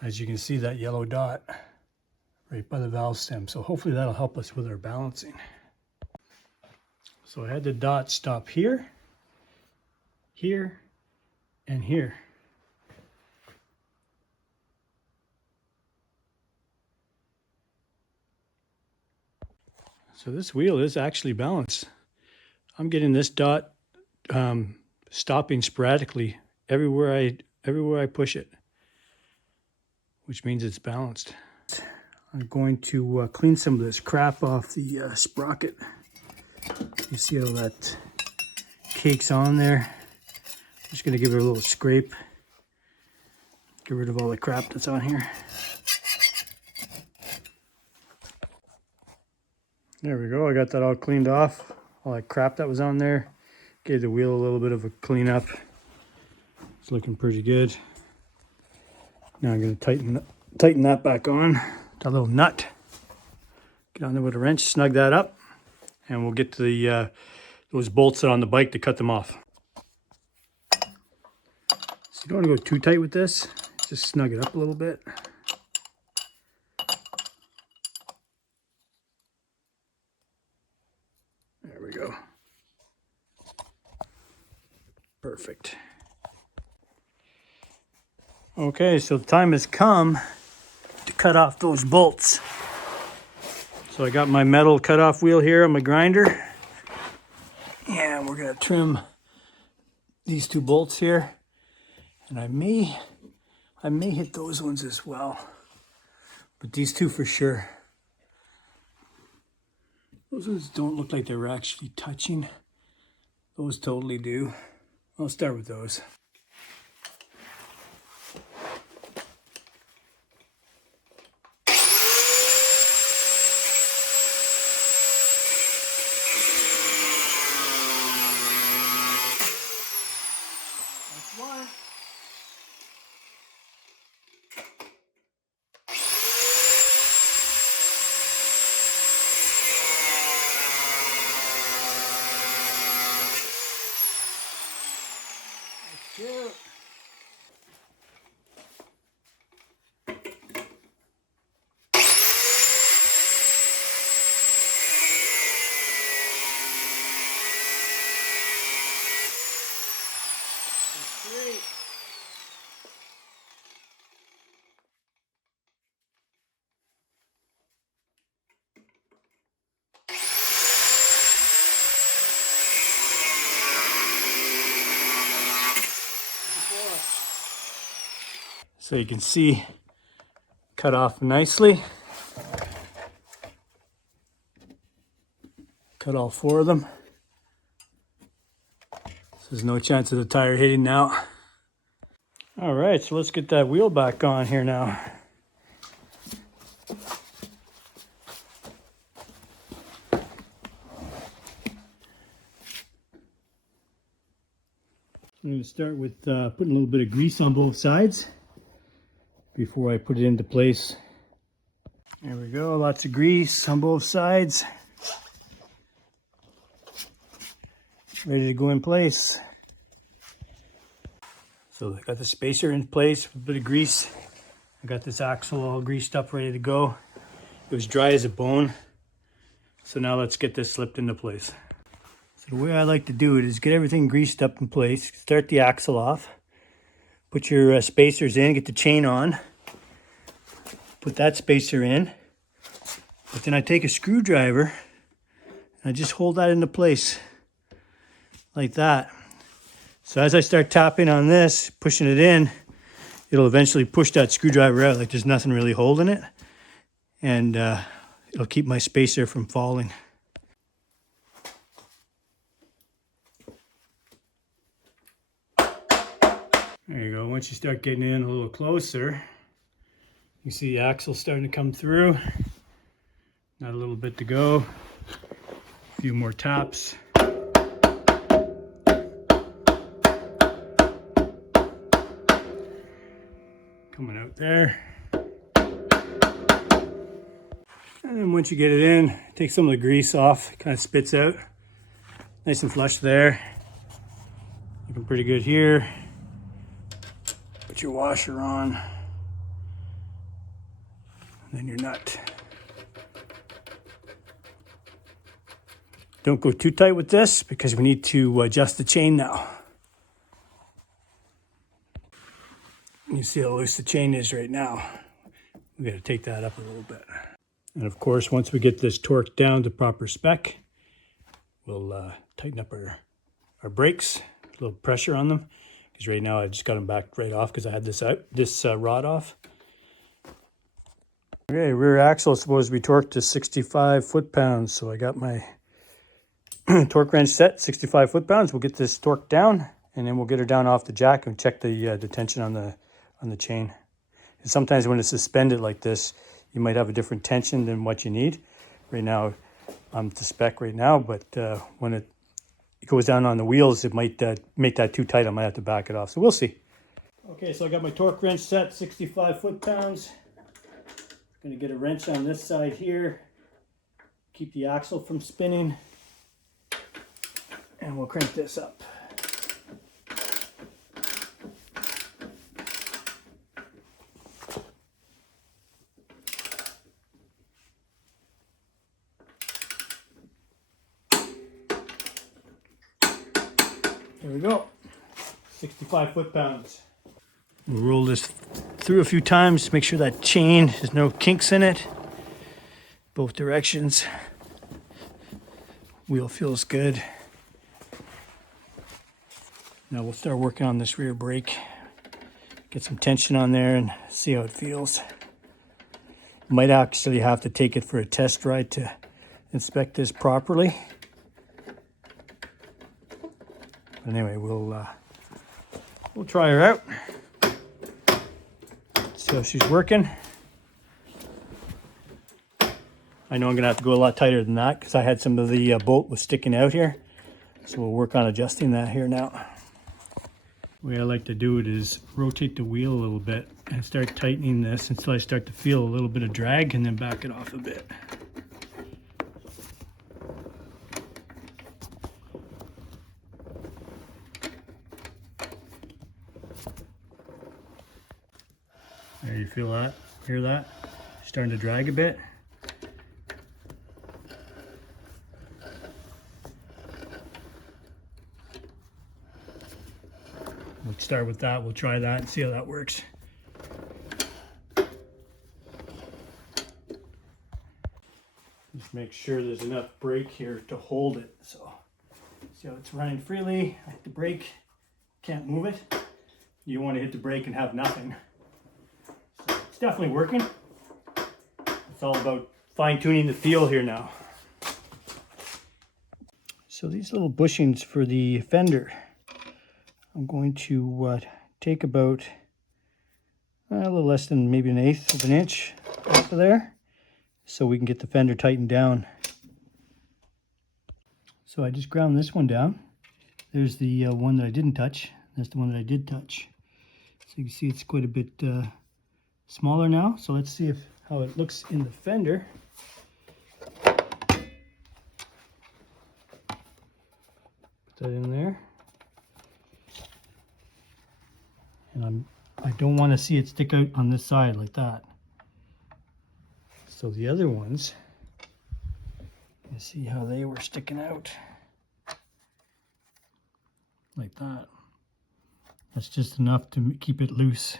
As you can see, that yellow dot right by the valve stem. So hopefully that'll help us with our balancing. So I had the dot stop here, here, and here. So this wheel is actually balanced. I'm getting this dot stopping sporadically everywhere I push it, which means it's balanced. I'm going to clean some of this crap off the sprocket. You see how that cake's on there? I'm just gonna give it a little scrape. Get rid of all the crap that's on here. There we go, I got that all cleaned off. All that crap that was on there. Gave the wheel a little bit of a clean up. It's looking pretty good. Now I'm gonna tighten that back on. That little nut. Get on there with a wrench, snug that up, and we'll get to the those bolts that are on the bike to cut them off. So you don't want to go too tight with this. Just snug it up a little bit. There we go. Perfect. Okay, so the time has come to cut off those bolts. So I got my metal cutoff wheel here on my grinder. And we're gonna trim these two bolts here. And I may hit those ones as well. But these two for sure. Those ones don't look like they're actually touching. Those totally do. I'll start with those. That's one. That's two. Three. So you can see, cut off nicely. Cut all four of them. So there's no chance of the tire hitting now. All right, so let's get that wheel back on here now. I'm going to start with putting a little bit of grease on both sides before I put it into place. There we go, lots of grease on both sides. Ready to go in place. So I got the spacer in place with a bit of grease. I got this axle all greased up, ready to go. It was dry as a bone. So now let's get this slipped into place. So the way I like to do it is get everything greased up in place, start the axle off, put your spacers in, get the chain on, put that spacer in, but then I take a screwdriver and I just hold that into place like that. So as I start tapping on this, pushing it in, it'll eventually push that screwdriver out like there's nothing really holding it, and it'll keep my spacer from falling. There you go. Once you start getting in a little closer, you see the axle starting to come through. Not a little bit to go. A few more taps. Coming out there. And then once you get it in, take some of the grease off. It kind of spits out. Nice and flush there. Looking pretty good here. Put your washer on. And then your nut. Don't go too tight with this because we need to adjust the chain now. You see how loose the chain is right now. We got to take that up a little bit. And of course, once we get this torqued down to proper spec, we'll tighten up our brakes, a little pressure on them. Because right now I just got them back right off because I had this rod off. Okay, rear axle is supposed to be torqued to 65 foot-pounds. So I got my torque wrench set, 65 foot-pounds. We'll get this torqued down and then we'll get her down off the jack and check the tension on the chain. And sometimes when it's suspended like this, you might have a different tension than what you need. Right now, I'm to spec right now, but when it goes down on the wheels, it might make that too tight. I might have to back it off. So we'll see. Okay, so I got my torque wrench set, 65 foot-pounds. Gonna get a wrench on this side here. Keep the axle from spinning. And we'll crank this up. There we go, 65 foot-pounds. We'll roll this through a few times to make sure that chain, there's no kinks in it. Both directions. Wheel feels good. Now we'll start working on this rear brake. Get some tension on there and see how it feels. Might actually have to take it for a test ride to inspect this properly. But anyway, we'll try her out. See how she's working. I know I'm gonna have to go a lot tighter than that because I had some of the bolt was sticking out here. So we'll work on adjusting that here now. The way I like to do it is rotate the wheel a little bit and start tightening this until I start to feel a little bit of drag, and then back it off a bit. There, you feel that? Hear that? Starting to drag a bit. We'll start with that. We'll try that and see how that works. Just make sure there's enough brake here to hold it. So see how it's running freely. I hit the brake, can't move it. You want to hit the brake and have nothing. So it's definitely working. It's all about fine-tuning the feel here now. So these little bushings for the fender, I'm going to take about a little less than maybe 1/8 of an inch off of there so we can get the fender tightened down. So I just ground this one down. There's the one that I didn't touch. That's the one that I did touch. So you can see it's quite a bit smaller now. So let's see how it looks in the fender. Put that in there. And I don't want to see it stick out on this side like that. So the other ones, you see how they were sticking out like that. That's just enough to keep it loose.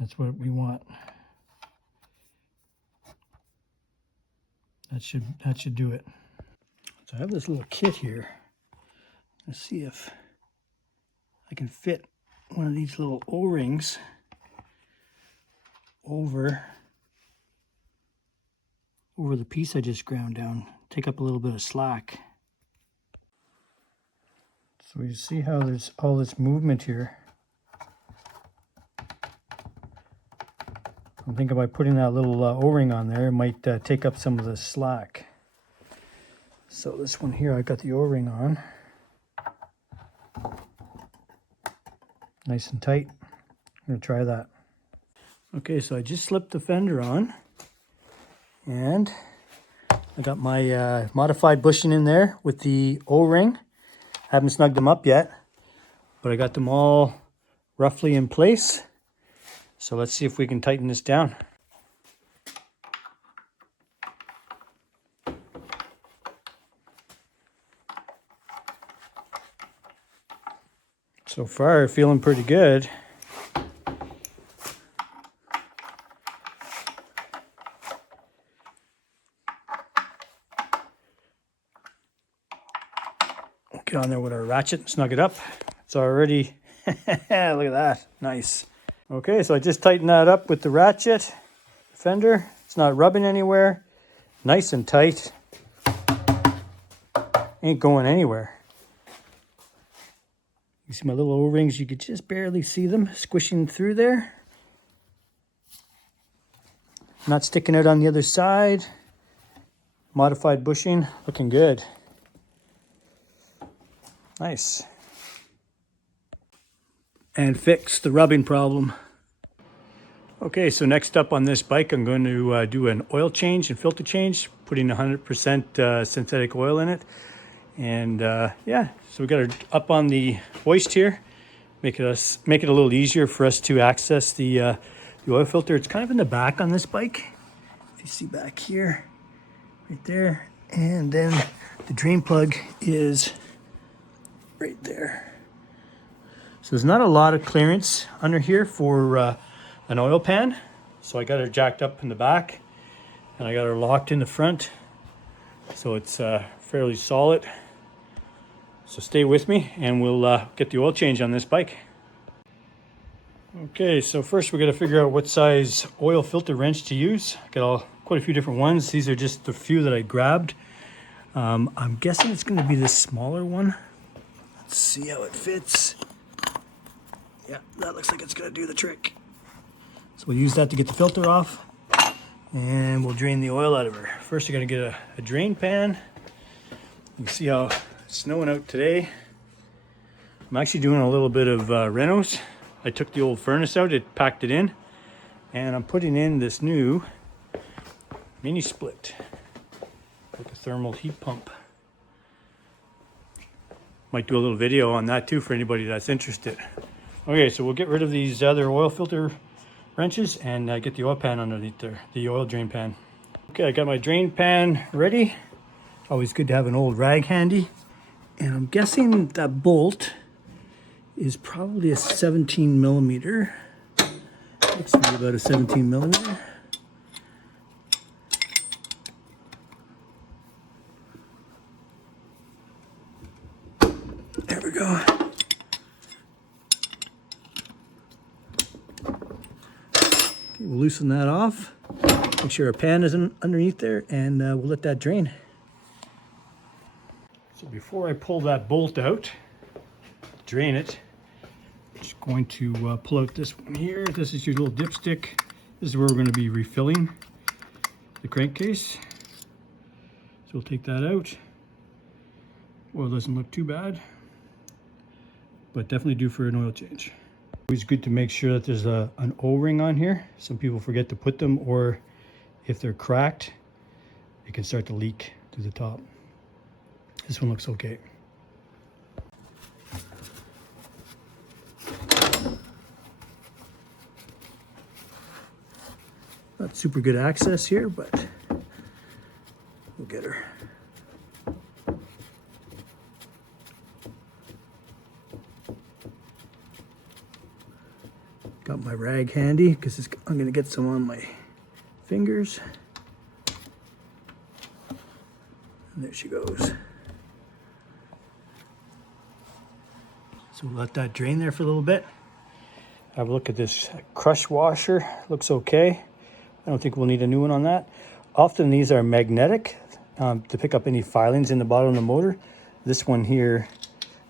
That's what we want. That should do it. So I have this little kit here. Let's see if I can fit one of these little O-rings over the piece I just ground down. Take up a little bit of slack. So you see how there's all this movement here. I'm thinking by putting that little O-ring on there, it might take up some of the slack. So this one here, I got the O-ring on. Nice and tight. I'm going to try that. Okay, so I just slipped the fender on. And I got my modified bushing in there with the O-ring. Haven't snugged them up yet, but I got them all roughly in place. So let's see if we can tighten this down. So far, feeling pretty good. We'll get on there with our ratchet and snug it up. It's already, look at that, nice. Okay, so I just tightened that up with the ratchet fender. It's not rubbing anywhere. Nice and tight. Ain't going anywhere. You see my little O-rings, you could just barely see them squishing through there. Not sticking out on the other side. Modified bushing, looking good. Nice. And fix the rubbing problem. Okay, so next up on this bike, I'm going to do an oil change and filter change, putting 100% synthetic oil in it. And yeah, so we got her up on the hoist here, make it a little easier for us to access the oil filter. It's kind of in the back on this bike. If you see back here, right there, and then the drain plug is right there. So there's not a lot of clearance under here for an oil pan. So I got her jacked up in the back, and I got her locked in the front. So it's fairly solid. So stay with me and we'll get the oil change on this bike. Okay, so first we're going to figure out what size oil filter wrench to use. Got quite a few different ones. These are just the few that I grabbed. I'm guessing it's going to be this smaller one. Let's see how it fits. Yeah, that looks like it's going to do the trick. So we'll use that to get the filter off, and we'll drain the oil out of her. First, you're going to get a drain pan. You can see how it's snowing out today. I'm actually doing a little bit of renos. I took the old furnace out, it packed it in, and I'm putting in this new mini split, like a thermal heat pump. Might do a little video on that too for anybody that's interested. Okay, so we'll get rid of these other oil filter wrenches and get the oil pan underneath there, the oil drain pan. Okay, I got my drain pan ready. Always good to have an old rag handy. And I'm guessing that bolt is probably a 17 millimeter. Looks to be about a 17 millimeter. There we go. Okay, we'll loosen that off. Make sure our pan isn't underneath there, and we'll let that drain. So before I pull that bolt out, drain it, I'm just going to pull out this one here. This is your little dipstick. This is where we're going to be refilling the crankcase. So we'll take that out. Oil doesn't look too bad, but definitely due for an oil change. Always good to make sure that there's an O-ring on here. Some people forget to put them, or if they're cracked, it can start to leak to the top. This one looks okay. Not super good access here, but we'll get her. Got my rag handy because I'm going to get some on my fingers. And there she goes. So we'll let that drain there for a little bit. Have a look at this crush washer. Looks okay. I don't think we'll need a new one on that. Often these are magnetic to pick up any filings in the bottom of the motor. This one here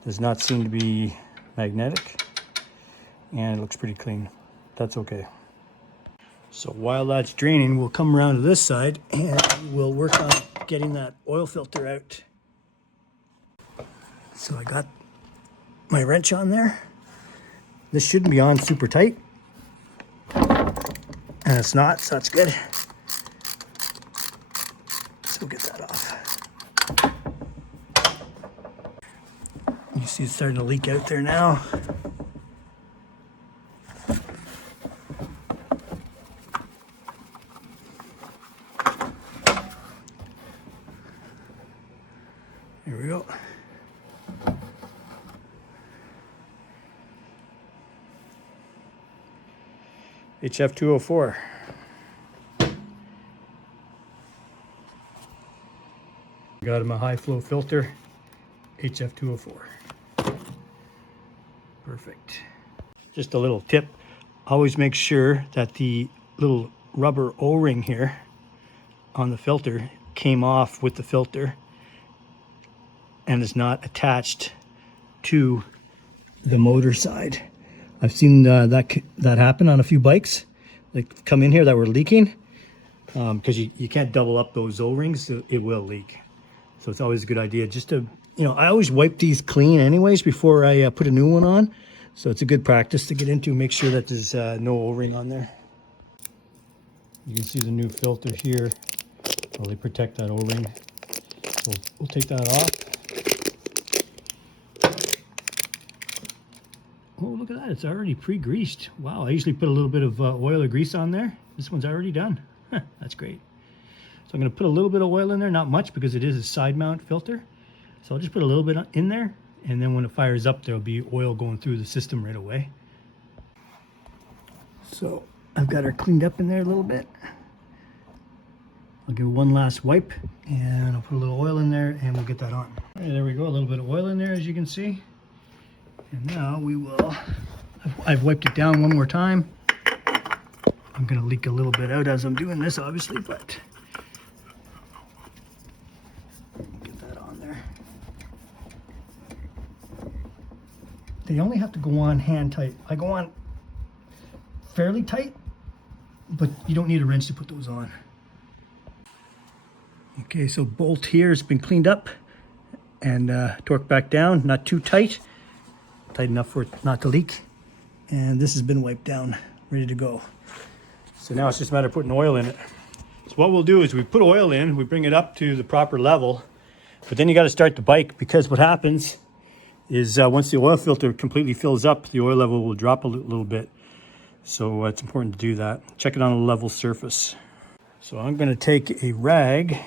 does not seem to be magnetic, and it looks pretty clean. That's okay. So while that's draining, we'll come around to this side and we'll work on getting that oil filter out. So I got my wrench on there. This shouldn't be on super tight, and it's not, so that's good. So we'll get that off. You see it's starting to leak out there now. Here we go. HF204. Got him a high flow filter, HF204. Perfect. Just a little tip, always make sure that the little rubber O-ring here on the filter came off with the filter and is not attached to the motor side. I've seen that happen on a few bikes that come in here that were leaking, because you can't double up those O-rings, so it will leak. So it's always a good idea just to, I always wipe these clean anyways before I put a new one on. So it's a good practice to get into, make sure that there's no O-ring on there. You can see the new filter here, really protect that O-ring. So we'll take that off. Oh, look at that, it's already pre-greased. Wow, I usually put a little bit of oil or grease on there. This one's already done. That's great. So I'm gonna put a little bit of oil in there, not much because it is a side mount filter. So I'll just put a little bit in there, and then when it fires up, there'll be oil going through the system right away. So I've got her cleaned up in there a little bit. I'll give it one last wipe, and I'll put a little oil in there, and we'll get that on. All right, there we go, a little bit of oil in there, as you can see. And now we will, I've wiped it down one more time. I'm gonna leak a little bit out as I'm doing this, obviously, but get they only have to go on hand tight. I go on fairly tight, but you don't need a wrench to put those on. Okay, so bolt here has been cleaned up and torqued back down, not too tight, tight enough for it not to leak. And this has been wiped down, ready to go. So now it's just a matter of putting oil in it. So what we'll do is we put oil in, we bring it up to the proper level, but then you got to start the bike, because what happens is once the oil filter completely fills up, the oil level will drop a little bit. So it's important to do that. Check it on a level surface. So I'm going to take a rag,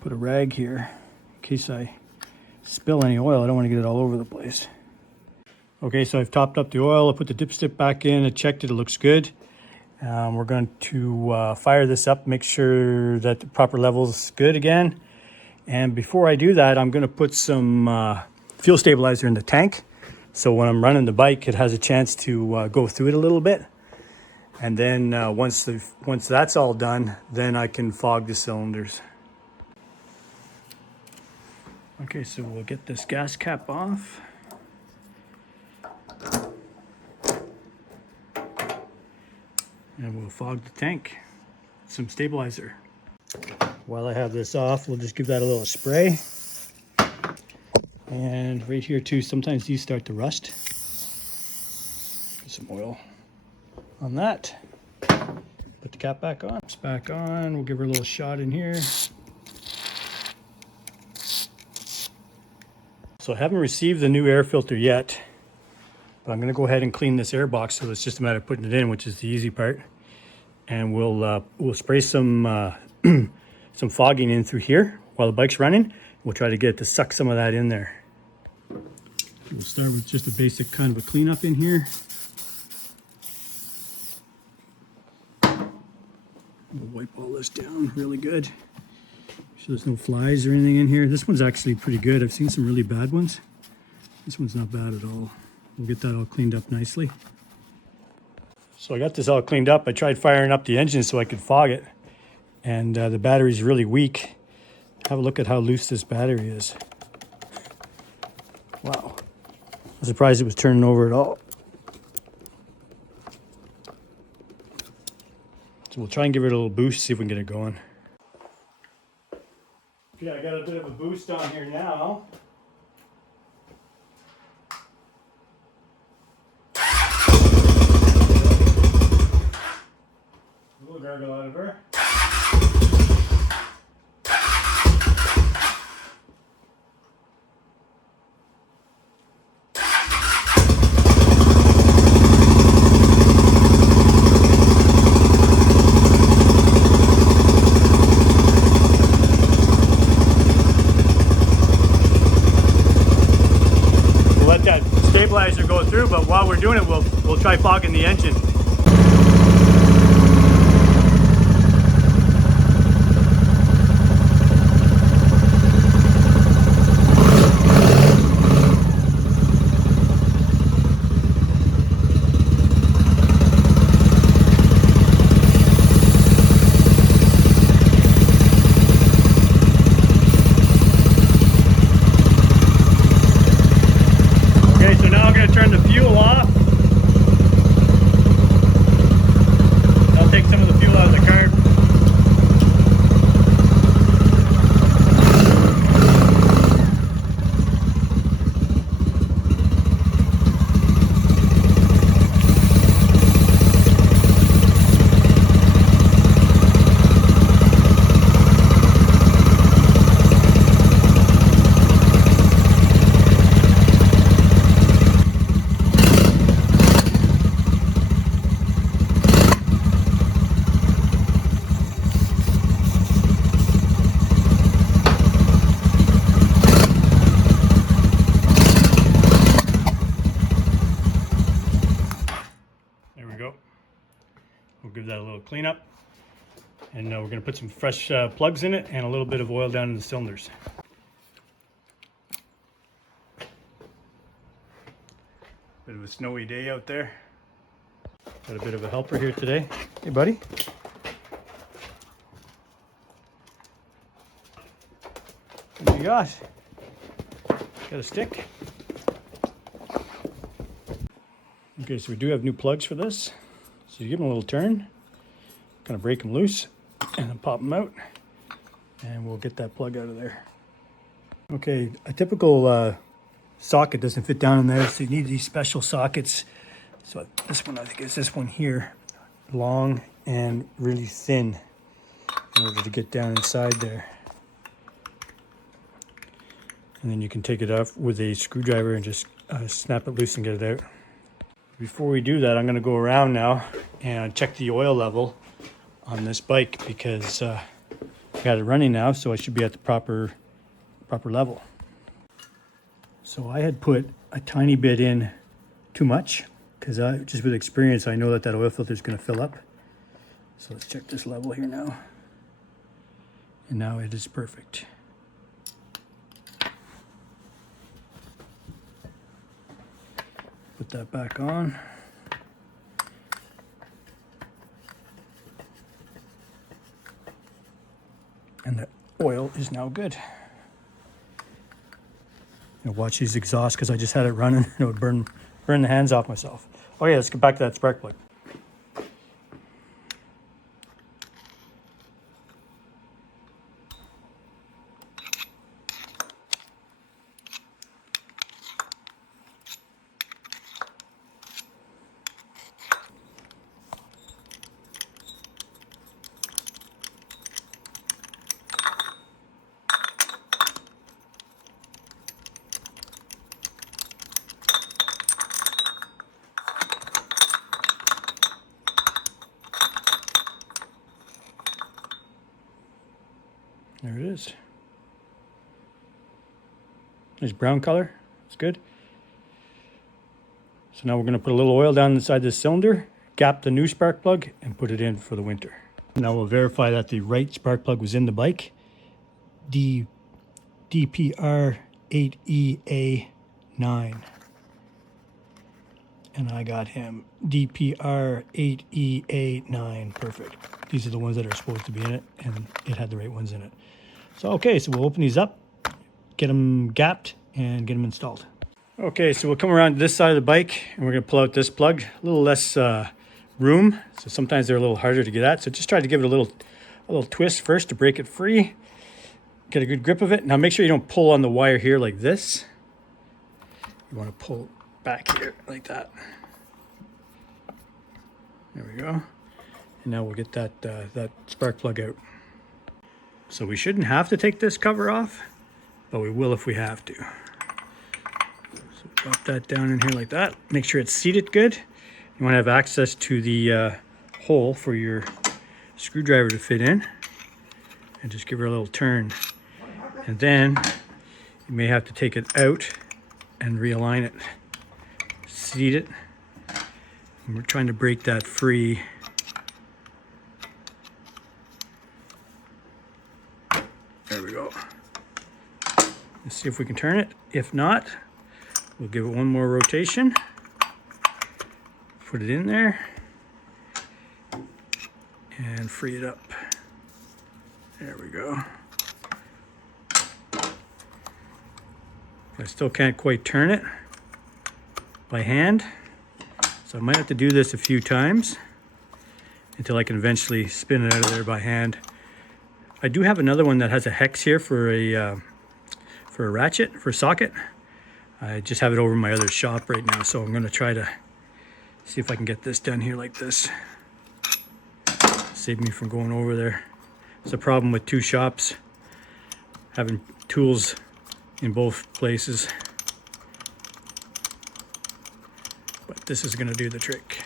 put a rag here in case I spill any oil. I don't want to get it all over the place. Okay, so I've topped up the oil. I put the dipstick back in. I checked it. It looks good. We're going to fire this up, make sure that the proper level is good again. And before I do that, I'm going to put some fuel stabilizer in the tank. So when I'm running the bike, it has a chance to go through it a little bit. And then once that's all done, then I can fog the cylinders. Okay, so we'll get this gas cap off. And we'll fog the tank with some stabilizer. While I have this off, we'll just give that a little spray. And right here too, sometimes these start to rust. Put some oil on that. Put the cap back on. It's back on. We'll give her a little shot in here. So I haven't received the new air filter yet, but I'm going to go ahead and clean this air box. So it's just a matter of putting it in, which is the easy part. And we'll spray some some fogging in through here while the bike's running. We'll try to get it to suck some of that in there. We'll start with just a basic kind of a cleanup in here. We'll wipe all this down really good. So there's no flies or anything in here. This one's actually pretty good. I've seen some really bad ones. This one's not bad at all. We'll get that all cleaned up nicely. So I got this all cleaned up. I tried firing up the engine so I could fog it. And the battery's really weak. Have a look at how loose this battery is. Wow. I'm surprised it was turning over at all. So we'll try and give it a little boost, see if we can get it going. Okay, I got a bit of a boost on here now. A little gargle out of her. Let that stabilizer go through, but while we're doing it, we'll try fogging the engine. Turn the fuel off. I'll take some of the fuel out of the car. We'll give that a little cleanup, and we're going to put some fresh plugs in it and a little bit of oil down in the cylinders. Bit of a snowy day out there. Got a bit of a helper here today. Hey buddy. What do you got? Got a stick? Okay, so we do have new plugs for this. So you give them a little turn, kind of break them loose, and then pop them out, and we'll get that plug out of there. Okay, a typical socket doesn't fit down in there, so you need these special sockets. So this one, I think it's this one here, long and really thin in order to get down inside there. And then you can take it off with a screwdriver and just snap it loose and get it out. Before we do that, I'm going to go around now and check the oil level on this bike, because I got it running now, so I should be at the proper level. So I had put a tiny bit in too much, because just with experience, I know that oil filter is going to fill up. So let's check this level here now. And now it is perfect. Put that back on. And the oil is now good. Now watch these exhausts, because I just had it running and it would burn the hands off myself. Okay, let's get back to that spark plug. There it is. Nice brown color. It's good. So now we're going to put a little oil down inside this cylinder, gap the new spark plug, and put it in for the winter. Now we'll verify that the right spark plug was in the bike. DPR8EA9. And I got him DPR8EA9. Perfect. These are the ones that are supposed to be in it, and it had the right ones in it. So, okay, so we'll open these up, get them gapped, and get them installed. Okay, so we'll come around to this side of the bike, and we're going to pull out this plug. A little less room, so sometimes they're a little harder to get at. So just try to give it a little twist first to break it free. Get a good grip of it. Now make sure you don't pull on the wire here like this. You want to pull back here like that. There we go. And now we'll get that spark plug out. So we shouldn't have to take this cover off, but we will if we have to. So drop that down in here like that. Make sure it's seated good. You want to have access to the hole for your screwdriver to fit in. And just give her a little turn. And then you may have to take it out and realign it. Seat it. And we're trying to break that free. There we go. Let's see if we can turn it. If not, we'll give it one more rotation. Put it in there. And free it up. There we go. I still can't quite turn it by hand. So I might have to do this a few times until I can eventually spin it out of there by hand. I do have another one that has a hex here for a ratchet, for a socket. I just have it over in my other shop right now, so I'm going to try to see if I can get this done here like this. Save me from going over there. It's a problem with two shops, having tools in both places. But this is going to do the trick.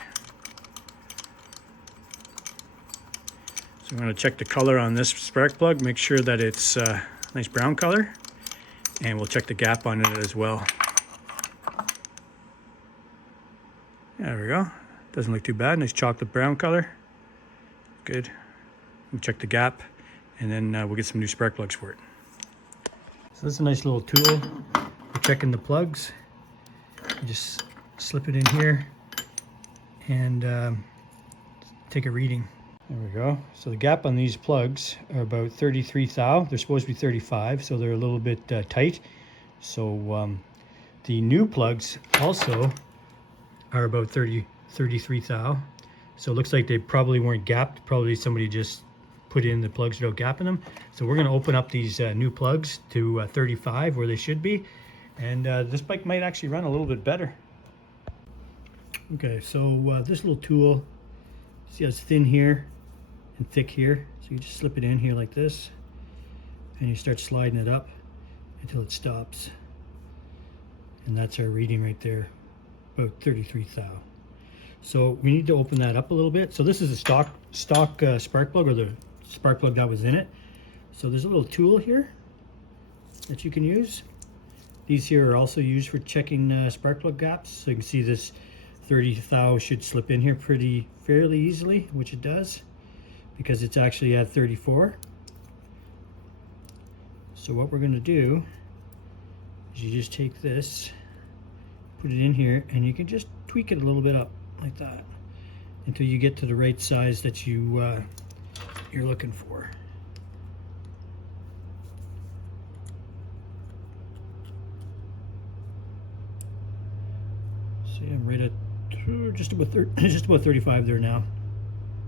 So I'm going to check the color on this spark plug, make sure that it's a nice brown color, and we'll check the gap on it as well. There we go. Doesn't look too bad. Nice chocolate brown color. Good. We'll check the gap, and then we'll get some new spark plugs for it. So this is a nice little tool for checking the plugs. You just slip it in here and take a reading. There we go. So the gap on these plugs are about 33 thou. They're supposed to be 35, so they're a little bit tight. So the new plugs also are about 33 thou. So it looks like they probably weren't gapped. Probably somebody just put in the plugs without gapping them. So we're gonna open up these new plugs to 35 where they should be. And this bike might actually run a little bit better. Okay, so this little tool, see how it's thin here and thick here? So you just slip it in here like this, and you start sliding it up until it stops. And that's our reading right there, about 33 thou. So we need to open that up a little bit. So this is a stock spark plug, or the spark plug that was in it. So there's a little tool here that you can use. These here are also used for checking spark plug gaps. So you can see this 30 thou should slip in here fairly easily, which it does, because it's actually at 34. So what we're going to do is you just take this, put it in here, and you can just tweak it a little bit up like that until you get to the right size that you're looking for. See, I'm right at just about 35 there now.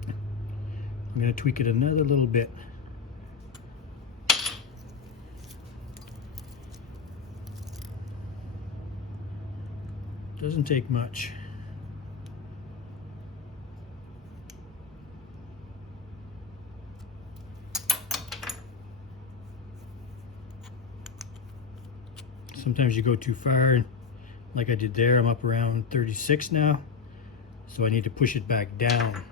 I'm going to tweak it another little bit. Doesn't take much. Sometimes you go too far, like I did there. I'm up around 36 now, so I need to push it back down.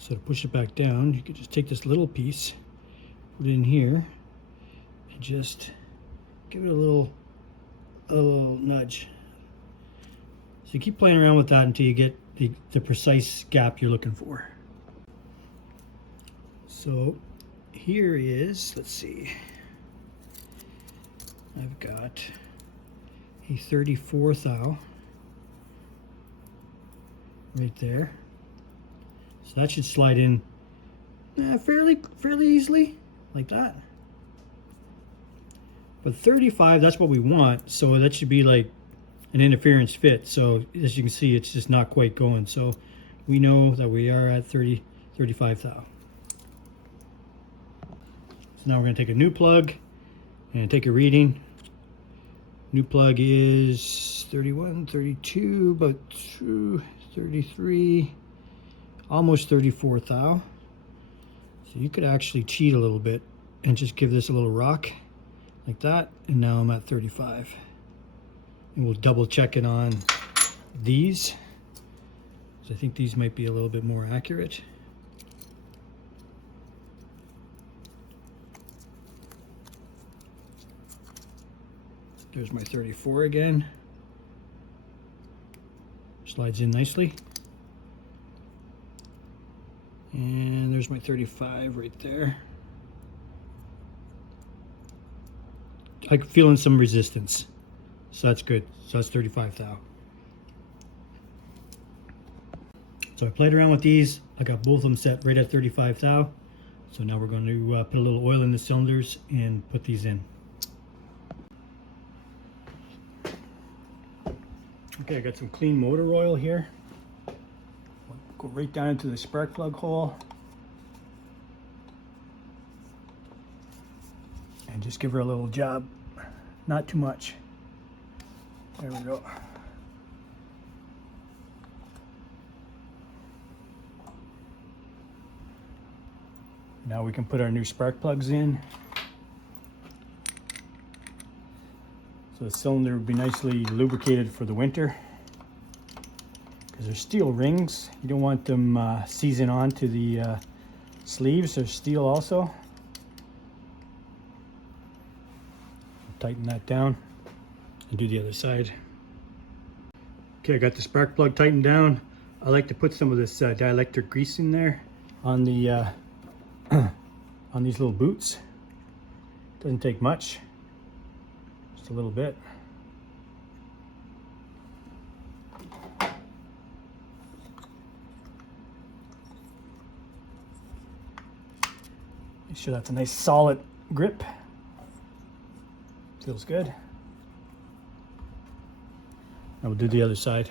So to push it back down, you could just take this little piece, put it in here, and just give it a little nudge. So you keep playing around with that until you get the precise gap you're looking for. So here is, let's see, I've got a 34 thou right there. So that should slide in fairly easily, like that. But 35, that's what we want, so that should be like an interference fit. So as you can see, it's just not quite going. So we know that we are at 35 thou. So now we're going to take a new plug and take a reading. New plug is 31, 32, about 33, almost 34 thou. So you could actually cheat a little bit and just give this a little rock like that, and now I'm at 35. And we'll double check it on these, so I think these might be a little bit more accurate. There's my 34 again. Slides in nicely. And there's my 35 right there. I'm feeling some resistance, so that's good. So that's 35 thou. So I played around with these. I got both of them set right at 35 thou. So now we're going to put a little oil in the cylinders and put these in. Okay, I got some clean motor oil here. Go right down into the spark plug hole. And just give her a little job. Not too much. There we go. Now we can put our new spark plugs in. So the cylinder will be nicely lubricated for the winter. Because they're steel rings. You don't want them seizing onto the sleeves. They're steel also. Tighten that down and do the other side. Okay, I got the spark plug tightened down. I like to put some of this dielectric grease in there on the on these little boots. Doesn't take much, just a little bit. Make sure that's a nice solid grip. Feels good. Now we'll do the other side.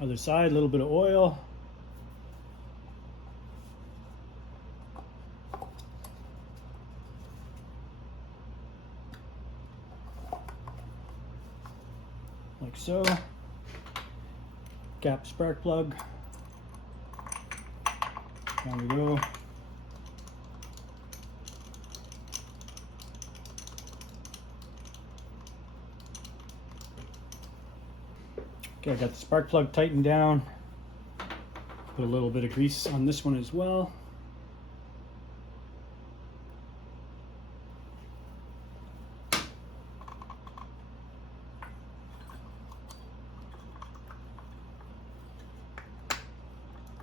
Other side, a little bit of oil. Like so. Gap spark plug. There we go. Okay, I got the spark plug tightened down. Put a little bit of grease on this one as well.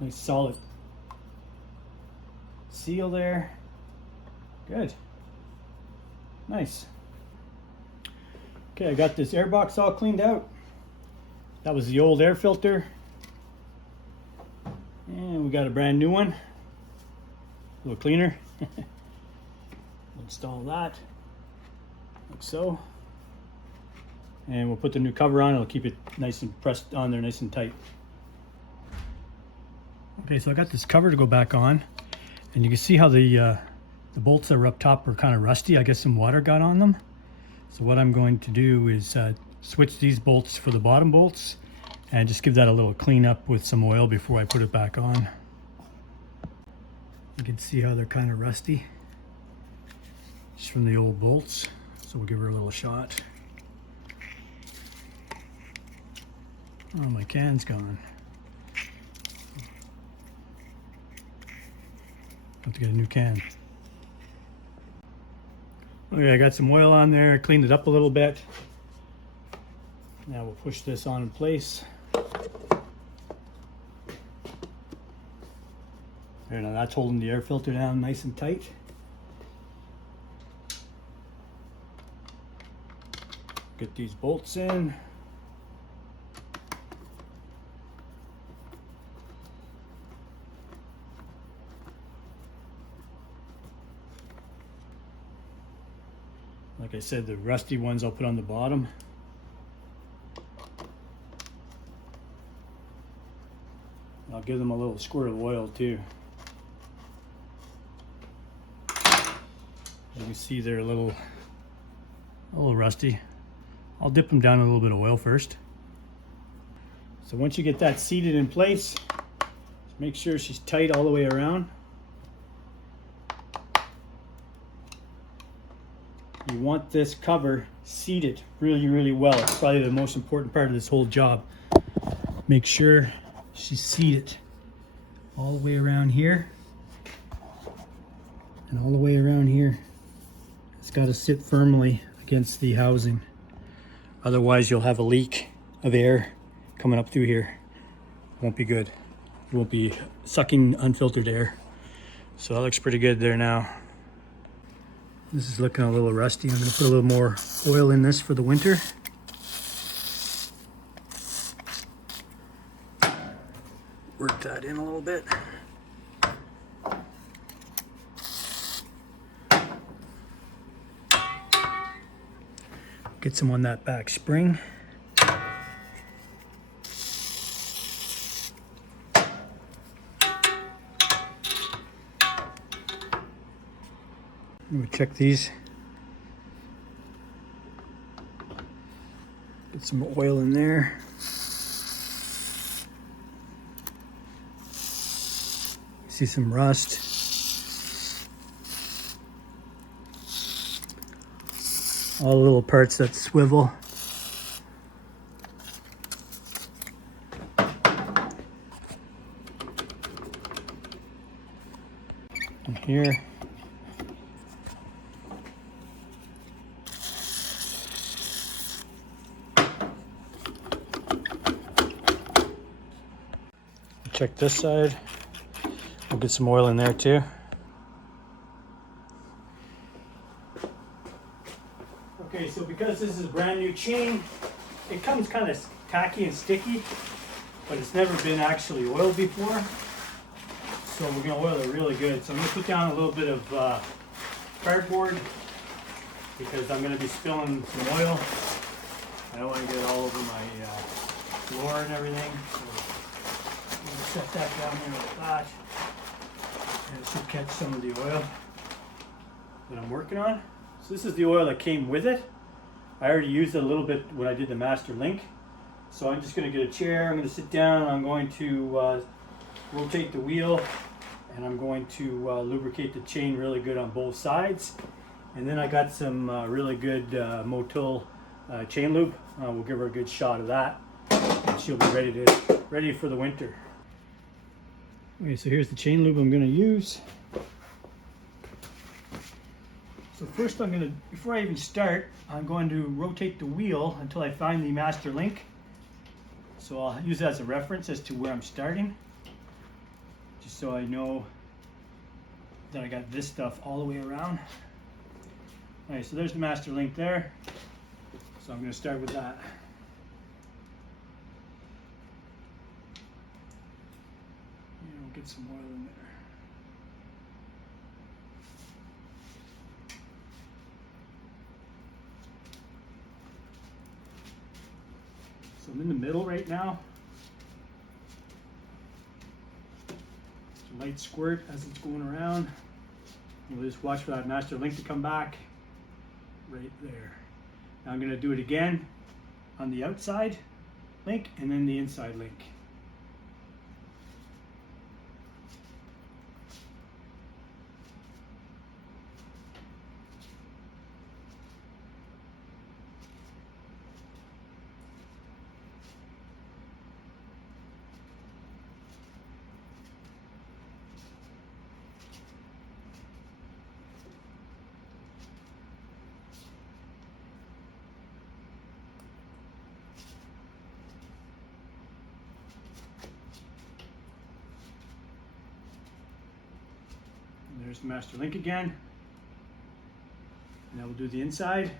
Nice solid seal there. Good. Nice. Okay, I got this air box all cleaned out. That was the old air filter. And we got a brand new one. A little cleaner. Install that. Like so. And we'll put the new cover on. It'll keep it nice and pressed on there, nice and tight. Okay, so I got this cover to go back on. And you can see how the bolts that were up top were kind of rusty. I guess some water got on them. So what I'm going to do is switch these bolts for the bottom bolts and just give that a little clean up with some oil before I put it back on. You can see how they're kind of rusty just from the old bolts. So we'll give her a little shot. Oh, my can's gone. Have to get a new can. Okay, I got some oil on there, cleaned it up a little bit. Now we'll push this on in place. There, now that's holding the air filter down nice and tight. Get these bolts in. Like I said, the rusty ones I'll put on the bottom. I'll give them a little squirt of oil too. You can see they're a little rusty. I'll dip them down in a little bit of oil first. So once you get that seated in place, just make sure she's tight all the way around. You want this cover seated really, really well. It's probably the most important part of this whole job. Make sure she's seated all the way around here and all the way around here. It's got to sit firmly against the housing. Otherwise you'll have a leak of air coming up through here. Won't be good. It won't be sucking unfiltered air. So that looks pretty good there now. This is looking a little rusty. I'm going to put a little more oil in this for the winter. Work that in a little bit. Get some on that back spring. We'll check these. Get some oil in there. See some rust. All the little parts that swivel. And here. Check this side. We'll get some oil in there too. Okay, so because this is a brand new chain, it comes kind of tacky and sticky, but it's never been actually oiled before. So we're gonna oil it really good. So I'm gonna put down a little bit of cardboard because I'm gonna be spilling some oil. I don't want to get it all over my floor and everything. So I'm gonna set that down here like that. And it should catch some of the oil that I'm working on. So this is the oil that came with it. I already used it a little bit when I did the master link. So I'm just going to get a chair, I'm going to sit down, I'm going to rotate the wheel, and I'm going to lubricate the chain really good on both sides. And then I got some really good Motul chain lube. We'll give her a good shot of that, and she'll be ready for the winter. Okay, so here's the chain lube I'm going to use. So first before I even start, I'm going to rotate the wheel until I find the master link. So I'll use that as a reference as to where I'm starting, just so I know that I got this stuff all the way around. All right, so there's the master link there. So I'm going to start with that. We'll get some oil in there. So I'm in the middle right now. It's a light squirt as it's going around. We'll just watch for that master link to come back right there. Now I'm going to do it again on the outside link and then the inside link. There's the master link again. Now we'll do the inside.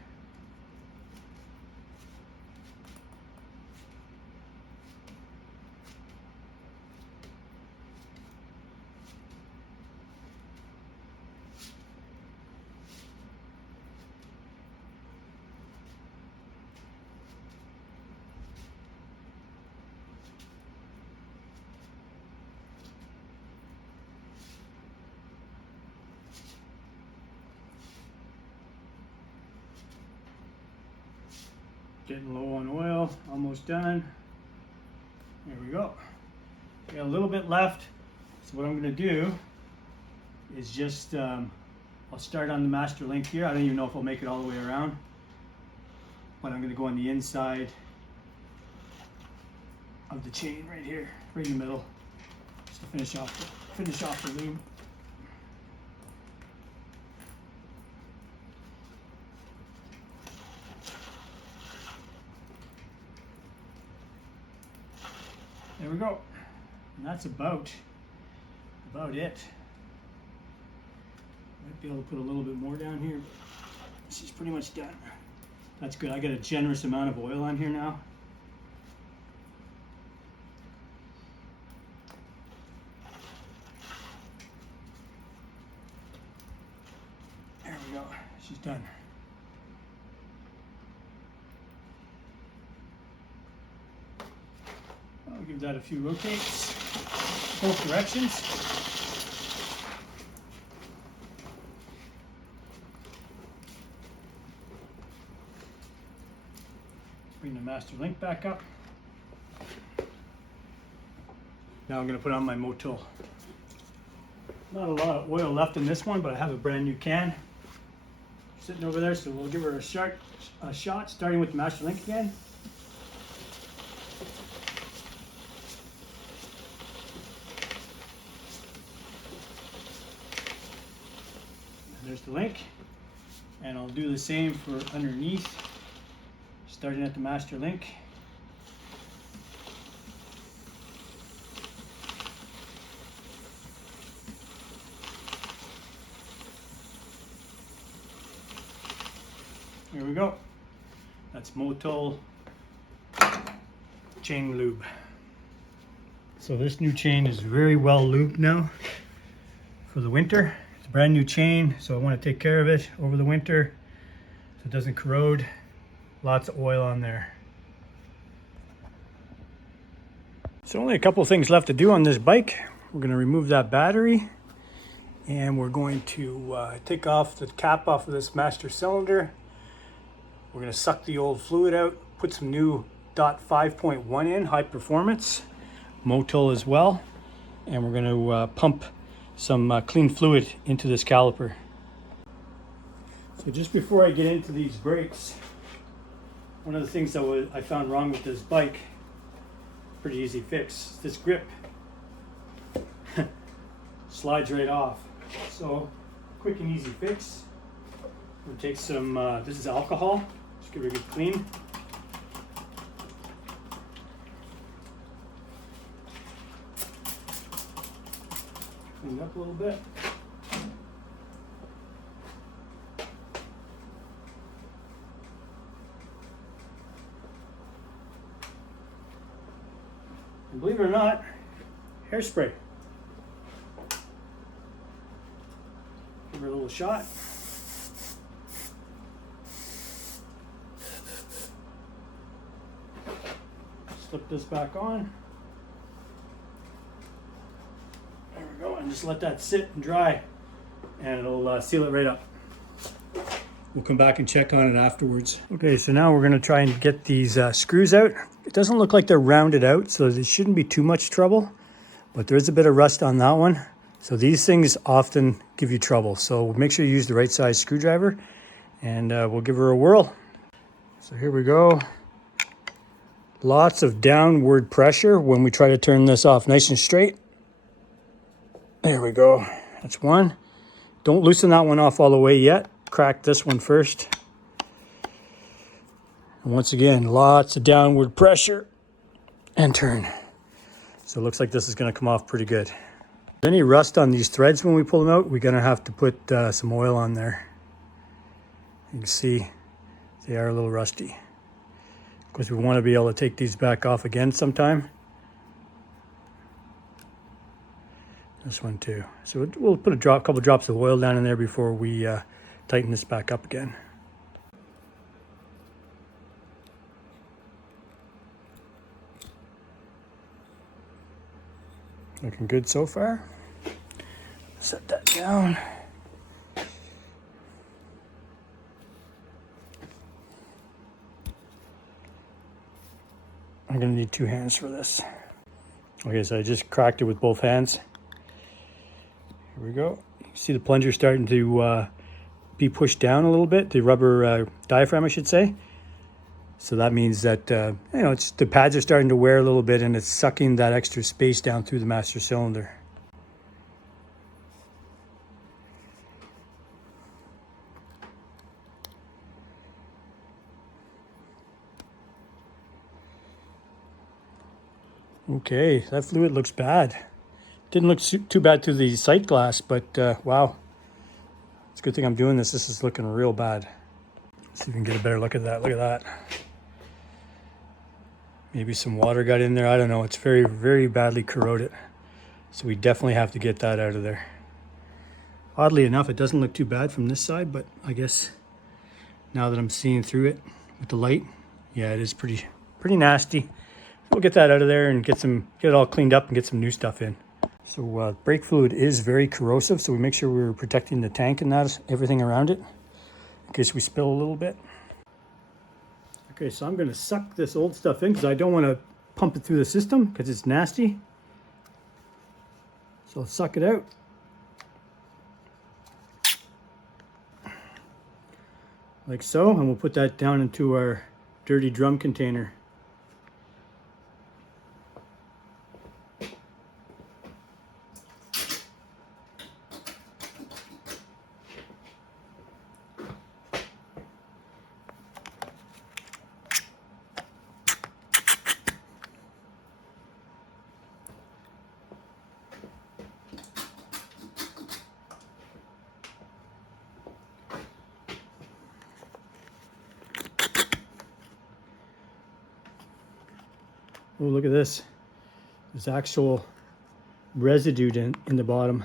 Getting low on oil, almost done. There we go. Got a little bit left. So what I'm going to do is just, I'll start on the master link here. I don't even know if I'll make it all the way around, but I'm going to go on the inside of the chain right here, right in the middle, just to finish off the lube. There we go. And that's about it. Might be able to put a little bit more down here. This is pretty much done. That's good. I got a generous amount of oil on here now. There we go. She's done. I'll give that a few rotates, both directions. Bring the master link back up. Now I'm going to put on my Motul. Not a lot of oil left in this one, but I have a brand new can sitting over there, so we'll give her a shot, starting with the master link again. There's the link, and I'll do the same for underneath, starting at the master link. Here we go. That's Motul chain lube. So this new chain is very well lubed now. for the winter. It's a brand new chain, so I want to take care of it over the winter so it doesn't corrode. Lots of oil on there. So only a couple of things left to do on this bike. We're going to remove that battery, and we're going to take off the cap off of this master cylinder. We're going to suck the old fluid out, put some new DOT 5.1 in, high performance, Motul as well, and we're going to pump some clean fluid into this caliper. So just before I get into these brakes, one of the things that I found wrong with this bike, pretty easy fix, this grip slides right off. So quick and easy fix. We'll take some, this is alcohol, just give it a good clean. Clean it up a little bit. And believe it or not, hairspray. Give her a little shot. Slip this back on. There we go, and just let that sit and dry, and it'll seal it right up. We'll come back and check on it afterwards. Okay, so now we're going to try and get these screws out. It doesn't look like they're rounded out, so there shouldn't be too much trouble, but there is a bit of rust on that one. So these things often give you trouble. So make sure you use the right size screwdriver, and we'll give her a whirl. So here we go. Lots of downward pressure when we try to turn this off nice and straight. There we go. That's one. Don't loosen that one off all the way yet. Crack this one first. And once again, lots of downward pressure and turn. So it looks like this is going to come off pretty good. Any rust on these threads when we pull them out, we're going to have to put some oil on there. You can see they are a little rusty. Of course, we want to be able to take these back off again sometime. This one too. So we'll put a couple drops of oil down in there before we tighten this back up again. Looking good so far. Set that down. I'm gonna need two hands for this. Okay, so I just cracked it with both hands. Here we go. You see the plunger starting to be pushed down a little bit, the rubber diaphragm, I should say. So that means that, it's the pads are starting to wear a little bit, and it's sucking that extra space down through the master cylinder. Okay, that fluid looks bad. Didn't look too bad through the sight glass, but wow. It's a good thing I'm doing this. This is looking real bad. Let's see if we can get a better look at that. Look at that. Maybe some water got in there. I don't know. It's very, very badly corroded. So we definitely have to get that out of there. Oddly enough, it doesn't look too bad from this side, but I guess now that I'm seeing through it with the light, yeah, it is pretty nasty. We'll get that out of there and get it all cleaned up and get some new stuff in. So brake fluid is very corrosive, so we make sure we're protecting the tank and that, everything around it, in case we spill a little bit. Okay, so I'm going to suck this old stuff in because I don't want to pump it through the system because it's nasty. So I'll suck it out. Like so, and we'll put that down into our dirty drum container. Oh, look at this. There's actual residue in the bottom.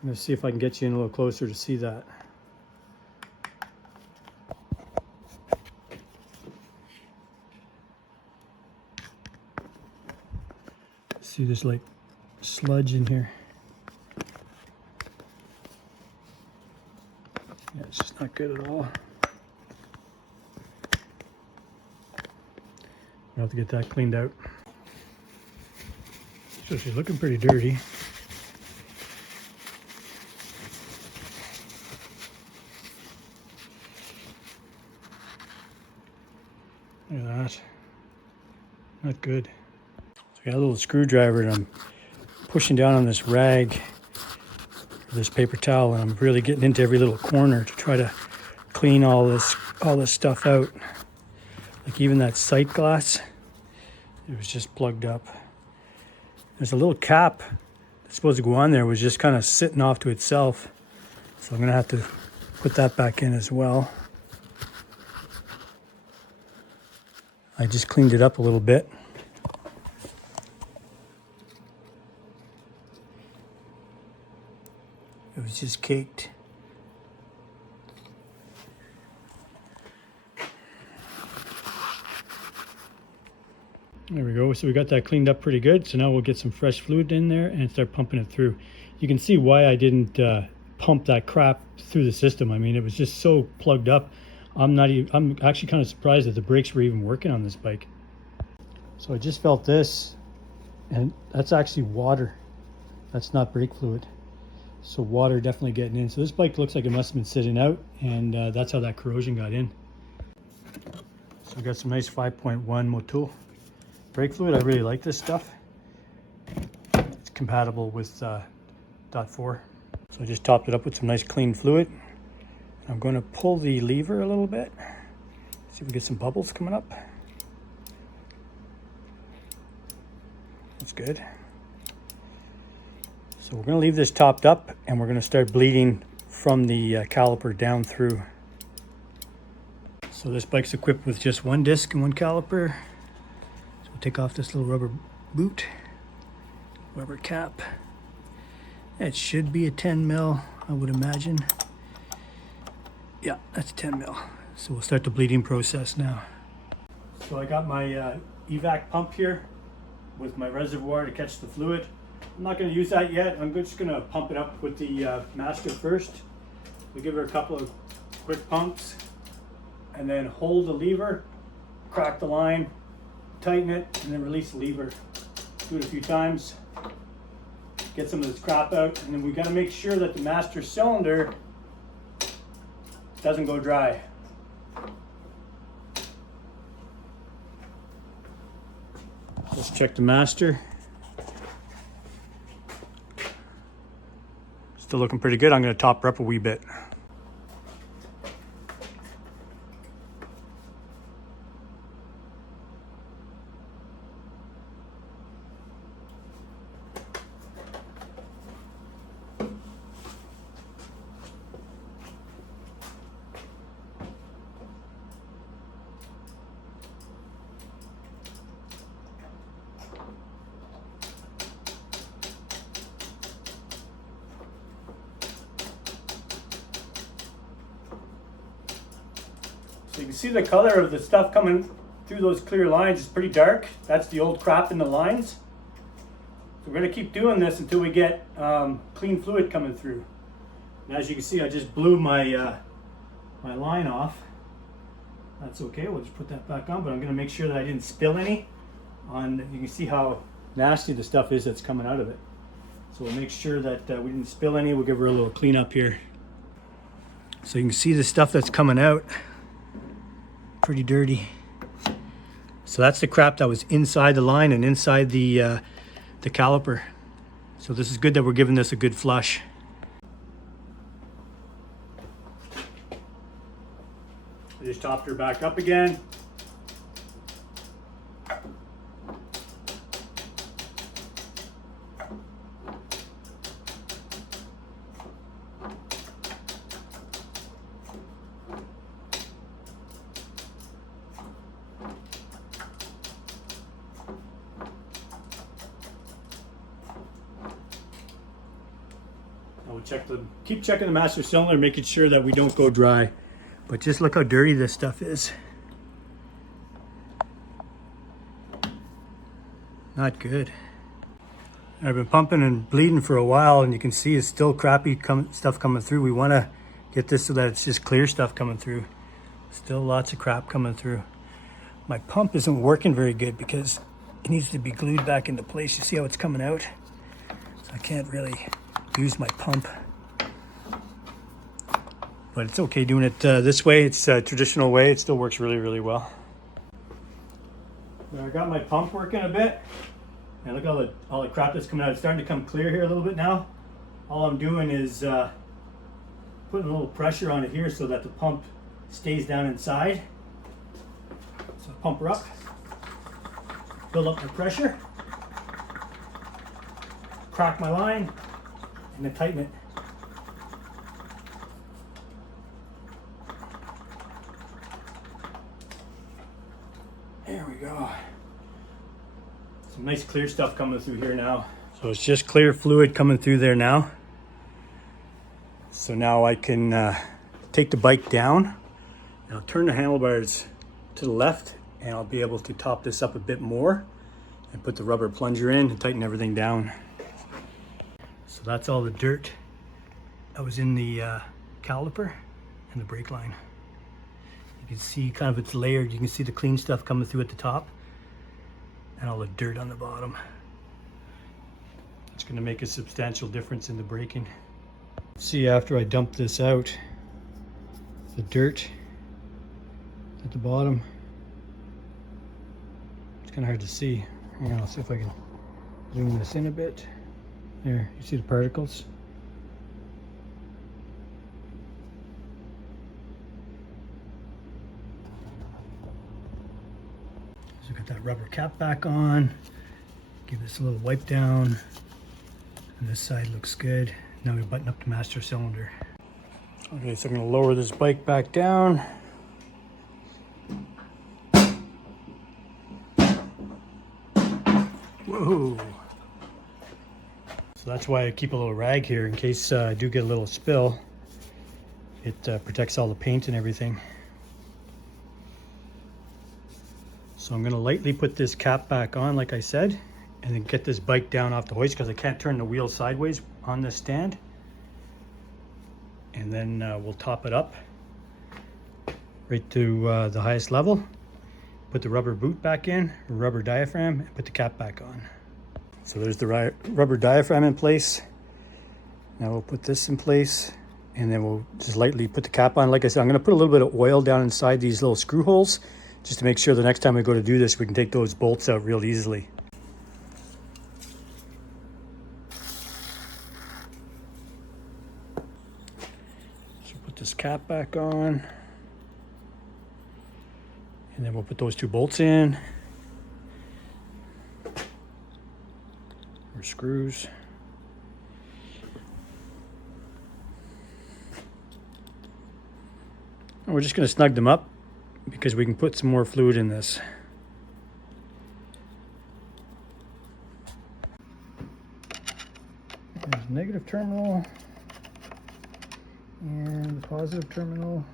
I'm gonna see if I can get you in a little closer to see that. See, there's like sludge in here. Yeah, it's just not good at all. I'll have to get that cleaned out. So she's looking pretty dirty. Look at that. Not good. So I got a little screwdriver and I'm pushing down on this rag, this paper towel, and I'm really getting into every little corner to try to clean all this stuff out. Like even that sight glass, it was just plugged up. There's a little cap that's supposed to go on there, was just kind of sitting off to itself. So I'm gonna have to put that back in as well. I just cleaned it up a little bit. It was just caked. There we go. So we got that cleaned up pretty good. So now we'll get some fresh fluid in there and start pumping it through. You can see why I didn't pump that crap through the system. I mean, it was just so plugged up. I'm actually kind of surprised that the brakes were even working on this bike. So I just felt this, and that's actually water. That's not brake fluid. So water definitely getting in. So this bike looks like it must have been sitting out, and that's how that corrosion got in. So we got some nice 5.1 Motul brake fluid. I really like this stuff. It's compatible with .4. So I just topped it up with some nice clean fluid. I'm going to pull the lever a little bit. See if we get some bubbles coming up. That's good. So we're going to leave this topped up and we're going to start bleeding from the caliper down through. So this bike's equipped with just one disc and one caliper. So we'll take off this little rubber boot, rubber cap. It should be a 10 mil, I would imagine. Yeah, that's 10 mil. So we'll start the bleeding process now. So I got my evac pump here with my reservoir to catch the fluid. I'm not going to use that yet. I'm just going to pump it up with the master first. We give her a couple of quick pumps and then hold the lever, crack the line, tighten it, and then release the lever. Do it a few times, get some of this crap out, and then we got to make sure that the master cylinder doesn't go dry. Let's check the master. Still looking pretty good. I'm going to top her up a wee bit. So you can see the color of the stuff coming through those clear lines is pretty dark. That's the old crap in the lines. So we're going to keep doing this until we get clean fluid coming through. And as you can see, I just blew my my line off. That's okay, we'll just put that back on, but I'm going to make sure that I didn't spill any on. You can see how nasty the stuff is that's coming out of it. So we'll make sure that we didn't spill any. We'll give her a little clean up here. So you can see the stuff that's coming out. Pretty dirty. So that's the crap that was inside the line and inside the caliper. So this is good that we're giving this a good flush. I just topped her back up again. we'll keep checking the master cylinder, making sure that we don't go dry. But just look how dirty this stuff is. Not good. I've been pumping and bleeding for a while, and you can see it's still crappy stuff coming through. We want to get this so that it's just clear stuff coming through. Still lots of crap coming through. My pump isn't working very good because it needs to be glued back into place. You see how it's coming out? So I can't really use my pump. But it's okay doing it this way. It's a traditional way. It still works really, really well. I got my pump working a bit. And look at all the crap that's coming out. It's starting to come clear here a little bit now. All I'm doing is putting a little pressure on it here so that the pump stays down inside. So pump her up, build up my pressure, crack my line, and then tighten it. There we go. Some nice clear stuff coming through here now. So it's just clear fluid coming through there now. So now I can take the bike down. And I'll turn the handlebars to the left, and I'll be able to top this up a bit more and put the rubber plunger in and tighten everything down. So that's all the dirt that was in the caliper and the brake line. You can see kind of it's layered. You can see the clean stuff coming through at the top and all the dirt on the bottom. It's going to make a substantial difference in the braking. See, after I dump this out, the dirt at the bottom, it's kind of hard to see. Hang on, I'll see if I can zoom this in a bit. There, you see the particles? So get that rubber cap back on, give this a little wipe down, and this side looks good. Now we button up the master cylinder. Okay, so I'm going to lower this bike back down. Whoa! So that's why I keep a little rag here in case I do get a little spill. It protects all the paint and everything. So I'm going to lightly put this cap back on, like I said, and then get this bike down off the hoist because I can't turn the wheel sideways on this stand. And then we'll top it up right to the highest level. Put the rubber boot back in, rubber diaphragm, and put the cap back on. So there's the rubber diaphragm in place. Now we'll put this in place, and then we'll just lightly put the cap on. Like I said, I'm going to put a little bit of oil down inside these little screw holes, just to make sure the next time we go to do this, we can take those bolts out real easily. So put this cap back on. And then we'll put those two bolts in, or screws. And we're just going to snug them up because we can put some more fluid in this. There's the negative terminal and the positive terminal.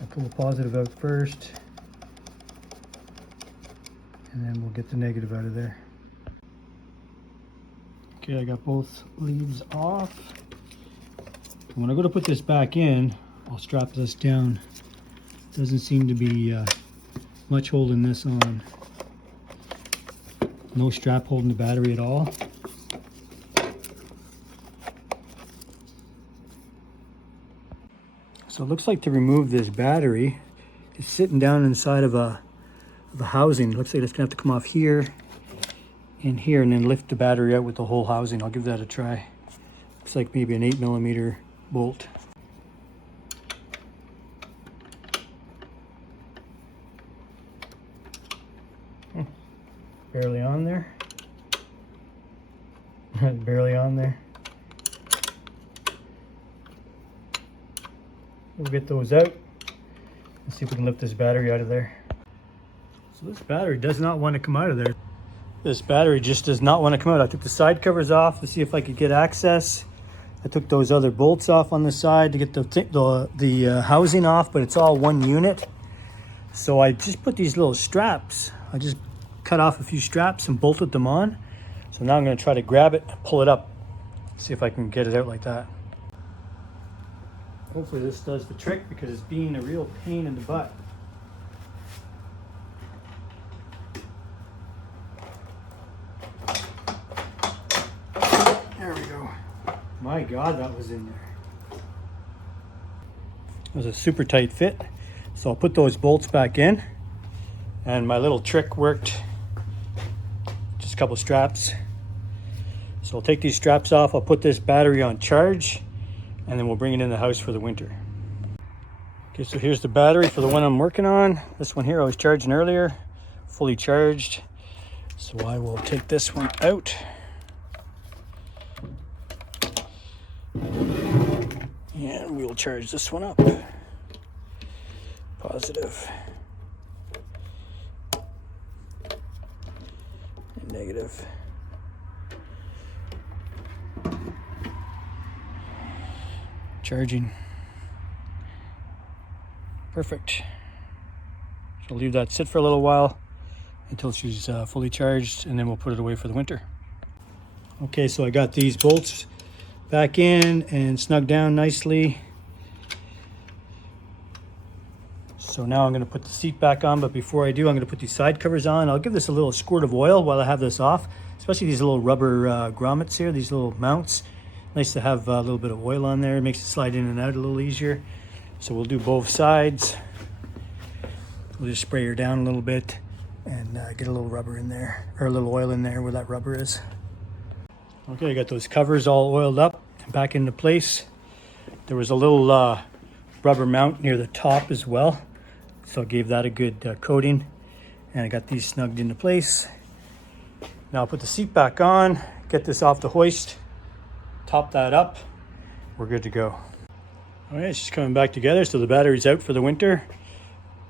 I'll pull the positive out first, and then we'll get the negative out of there. Okay, I got both leads off. When I go to put this back in, I'll strap this down. Doesn't seem to be much holding this on. No strap holding the battery at all. So it looks like to remove this battery, it's sitting down inside of a housing. It looks like it's gonna have to come off here and here and then lift the battery out with the whole housing. I'll give that a try. Looks like maybe an 8mm bolt. Barely on there. Barely on there. We'll get those out and see if we can lift this battery out of there. So this battery does not want to come out of there. This battery just does not want to come out. I took the side covers off to see if I could get access. I took those other bolts off on the side to get the housing off, but it's all one unit. So I just put these little straps. I just cut off a few straps and bolted them on. So now I'm going to try to grab it and pull it up. See if I can get it out like that. Hopefully this does the trick because it's being a real pain in the butt. There we go. My God, that was in there. It was a super tight fit. So I'll put those bolts back in. And my little trick worked. Just a couple straps. So I'll take these straps off. I'll put this battery on charge. And then we'll bring it in the house for the winter. Okay, so here's the battery for the one I'm working on. This one here I was charging earlier. Fully charged. So I will take this one out. And we'll charge this one up. Positive. And negative. Charging. Perfect. So leave that sit for a little while until she's fully charged, and then we'll put it away for the winter. Okay, so I got these bolts back in and snugged down nicely. So now I'm going to put the seat back on, but before I do, I'm going to put these side covers on. I'll give this a little squirt of oil while I have this off, especially these little rubber grommets here, these little mounts. Nice to have a little bit of oil on there. It makes it slide in and out a little easier. So we'll do both sides. We'll just spray her down a little bit and get a little rubber in there, or a little oil in there where that rubber is. Okay, I got those covers all oiled up and back into place. There was a little rubber mount near the top as well. So I gave that a good coating. And I got these snugged into place. Now I'll put the seat back on, get this off the hoist. Top that up, we're good to go. All right, it's just coming back together. So the battery's out for the winter.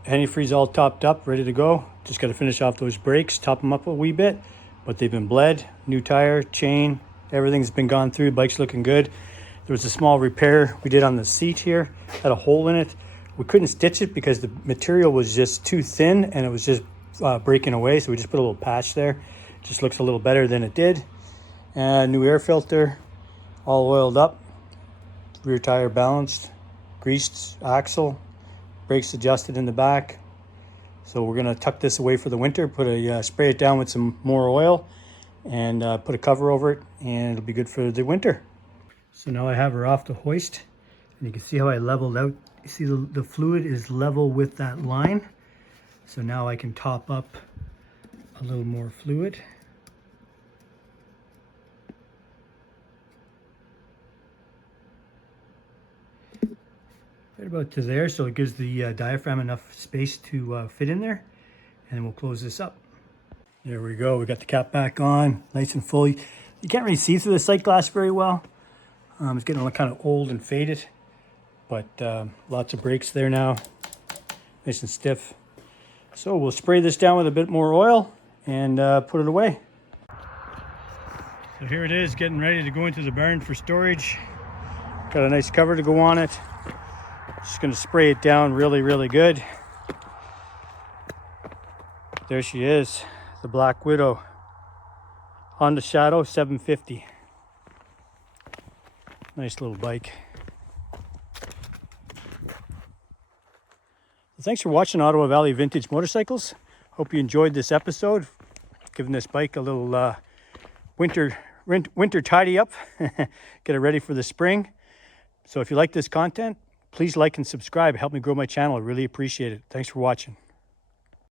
Antifreeze all topped up, ready to go. Just got to finish off those brakes, top them up a wee bit, but they've been bled. New tire, chain, everything's been gone through. Bike's looking good. There was a small repair we did on the seat here, had a hole in it. We couldn't stitch it because the material was just too thin and it was just breaking away. So we just put a little patch there. Just looks a little better than it did. And new air filter. All oiled up, rear tire balanced, greased axle, brakes adjusted in the back. So we're gonna tuck this away for the winter, spray it down with some more oil and put a cover over it, and it'll be good for the winter. So now I have her off the hoist, and you can see how I leveled out. You see the fluid is level with that line. So now I can top up a little more fluid. Right about to there, so it gives the diaphragm enough space to fit in there. And we'll close this up. There we go, we got the cap back on, nice and full. You can't really see through the sight glass very well. It's getting kind of old and faded, but lots of brakes there now, nice and stiff. So we'll spray this down with a bit more oil and put it away. So here it is, getting ready to go into the barn for storage. Got a nice cover to go on it. Just going to spray it down really, really good. There she is, the Black Widow. Honda Shadow 750. Nice little bike. Well, thanks for watching Ottawa Valley Vintage Motorcycles. Hope you enjoyed this episode. Giving this bike a little winter tidy up. Get it ready for the spring. So if you like this content, please like and subscribe. Help me grow my channel. I really appreciate it. Thanks for watching.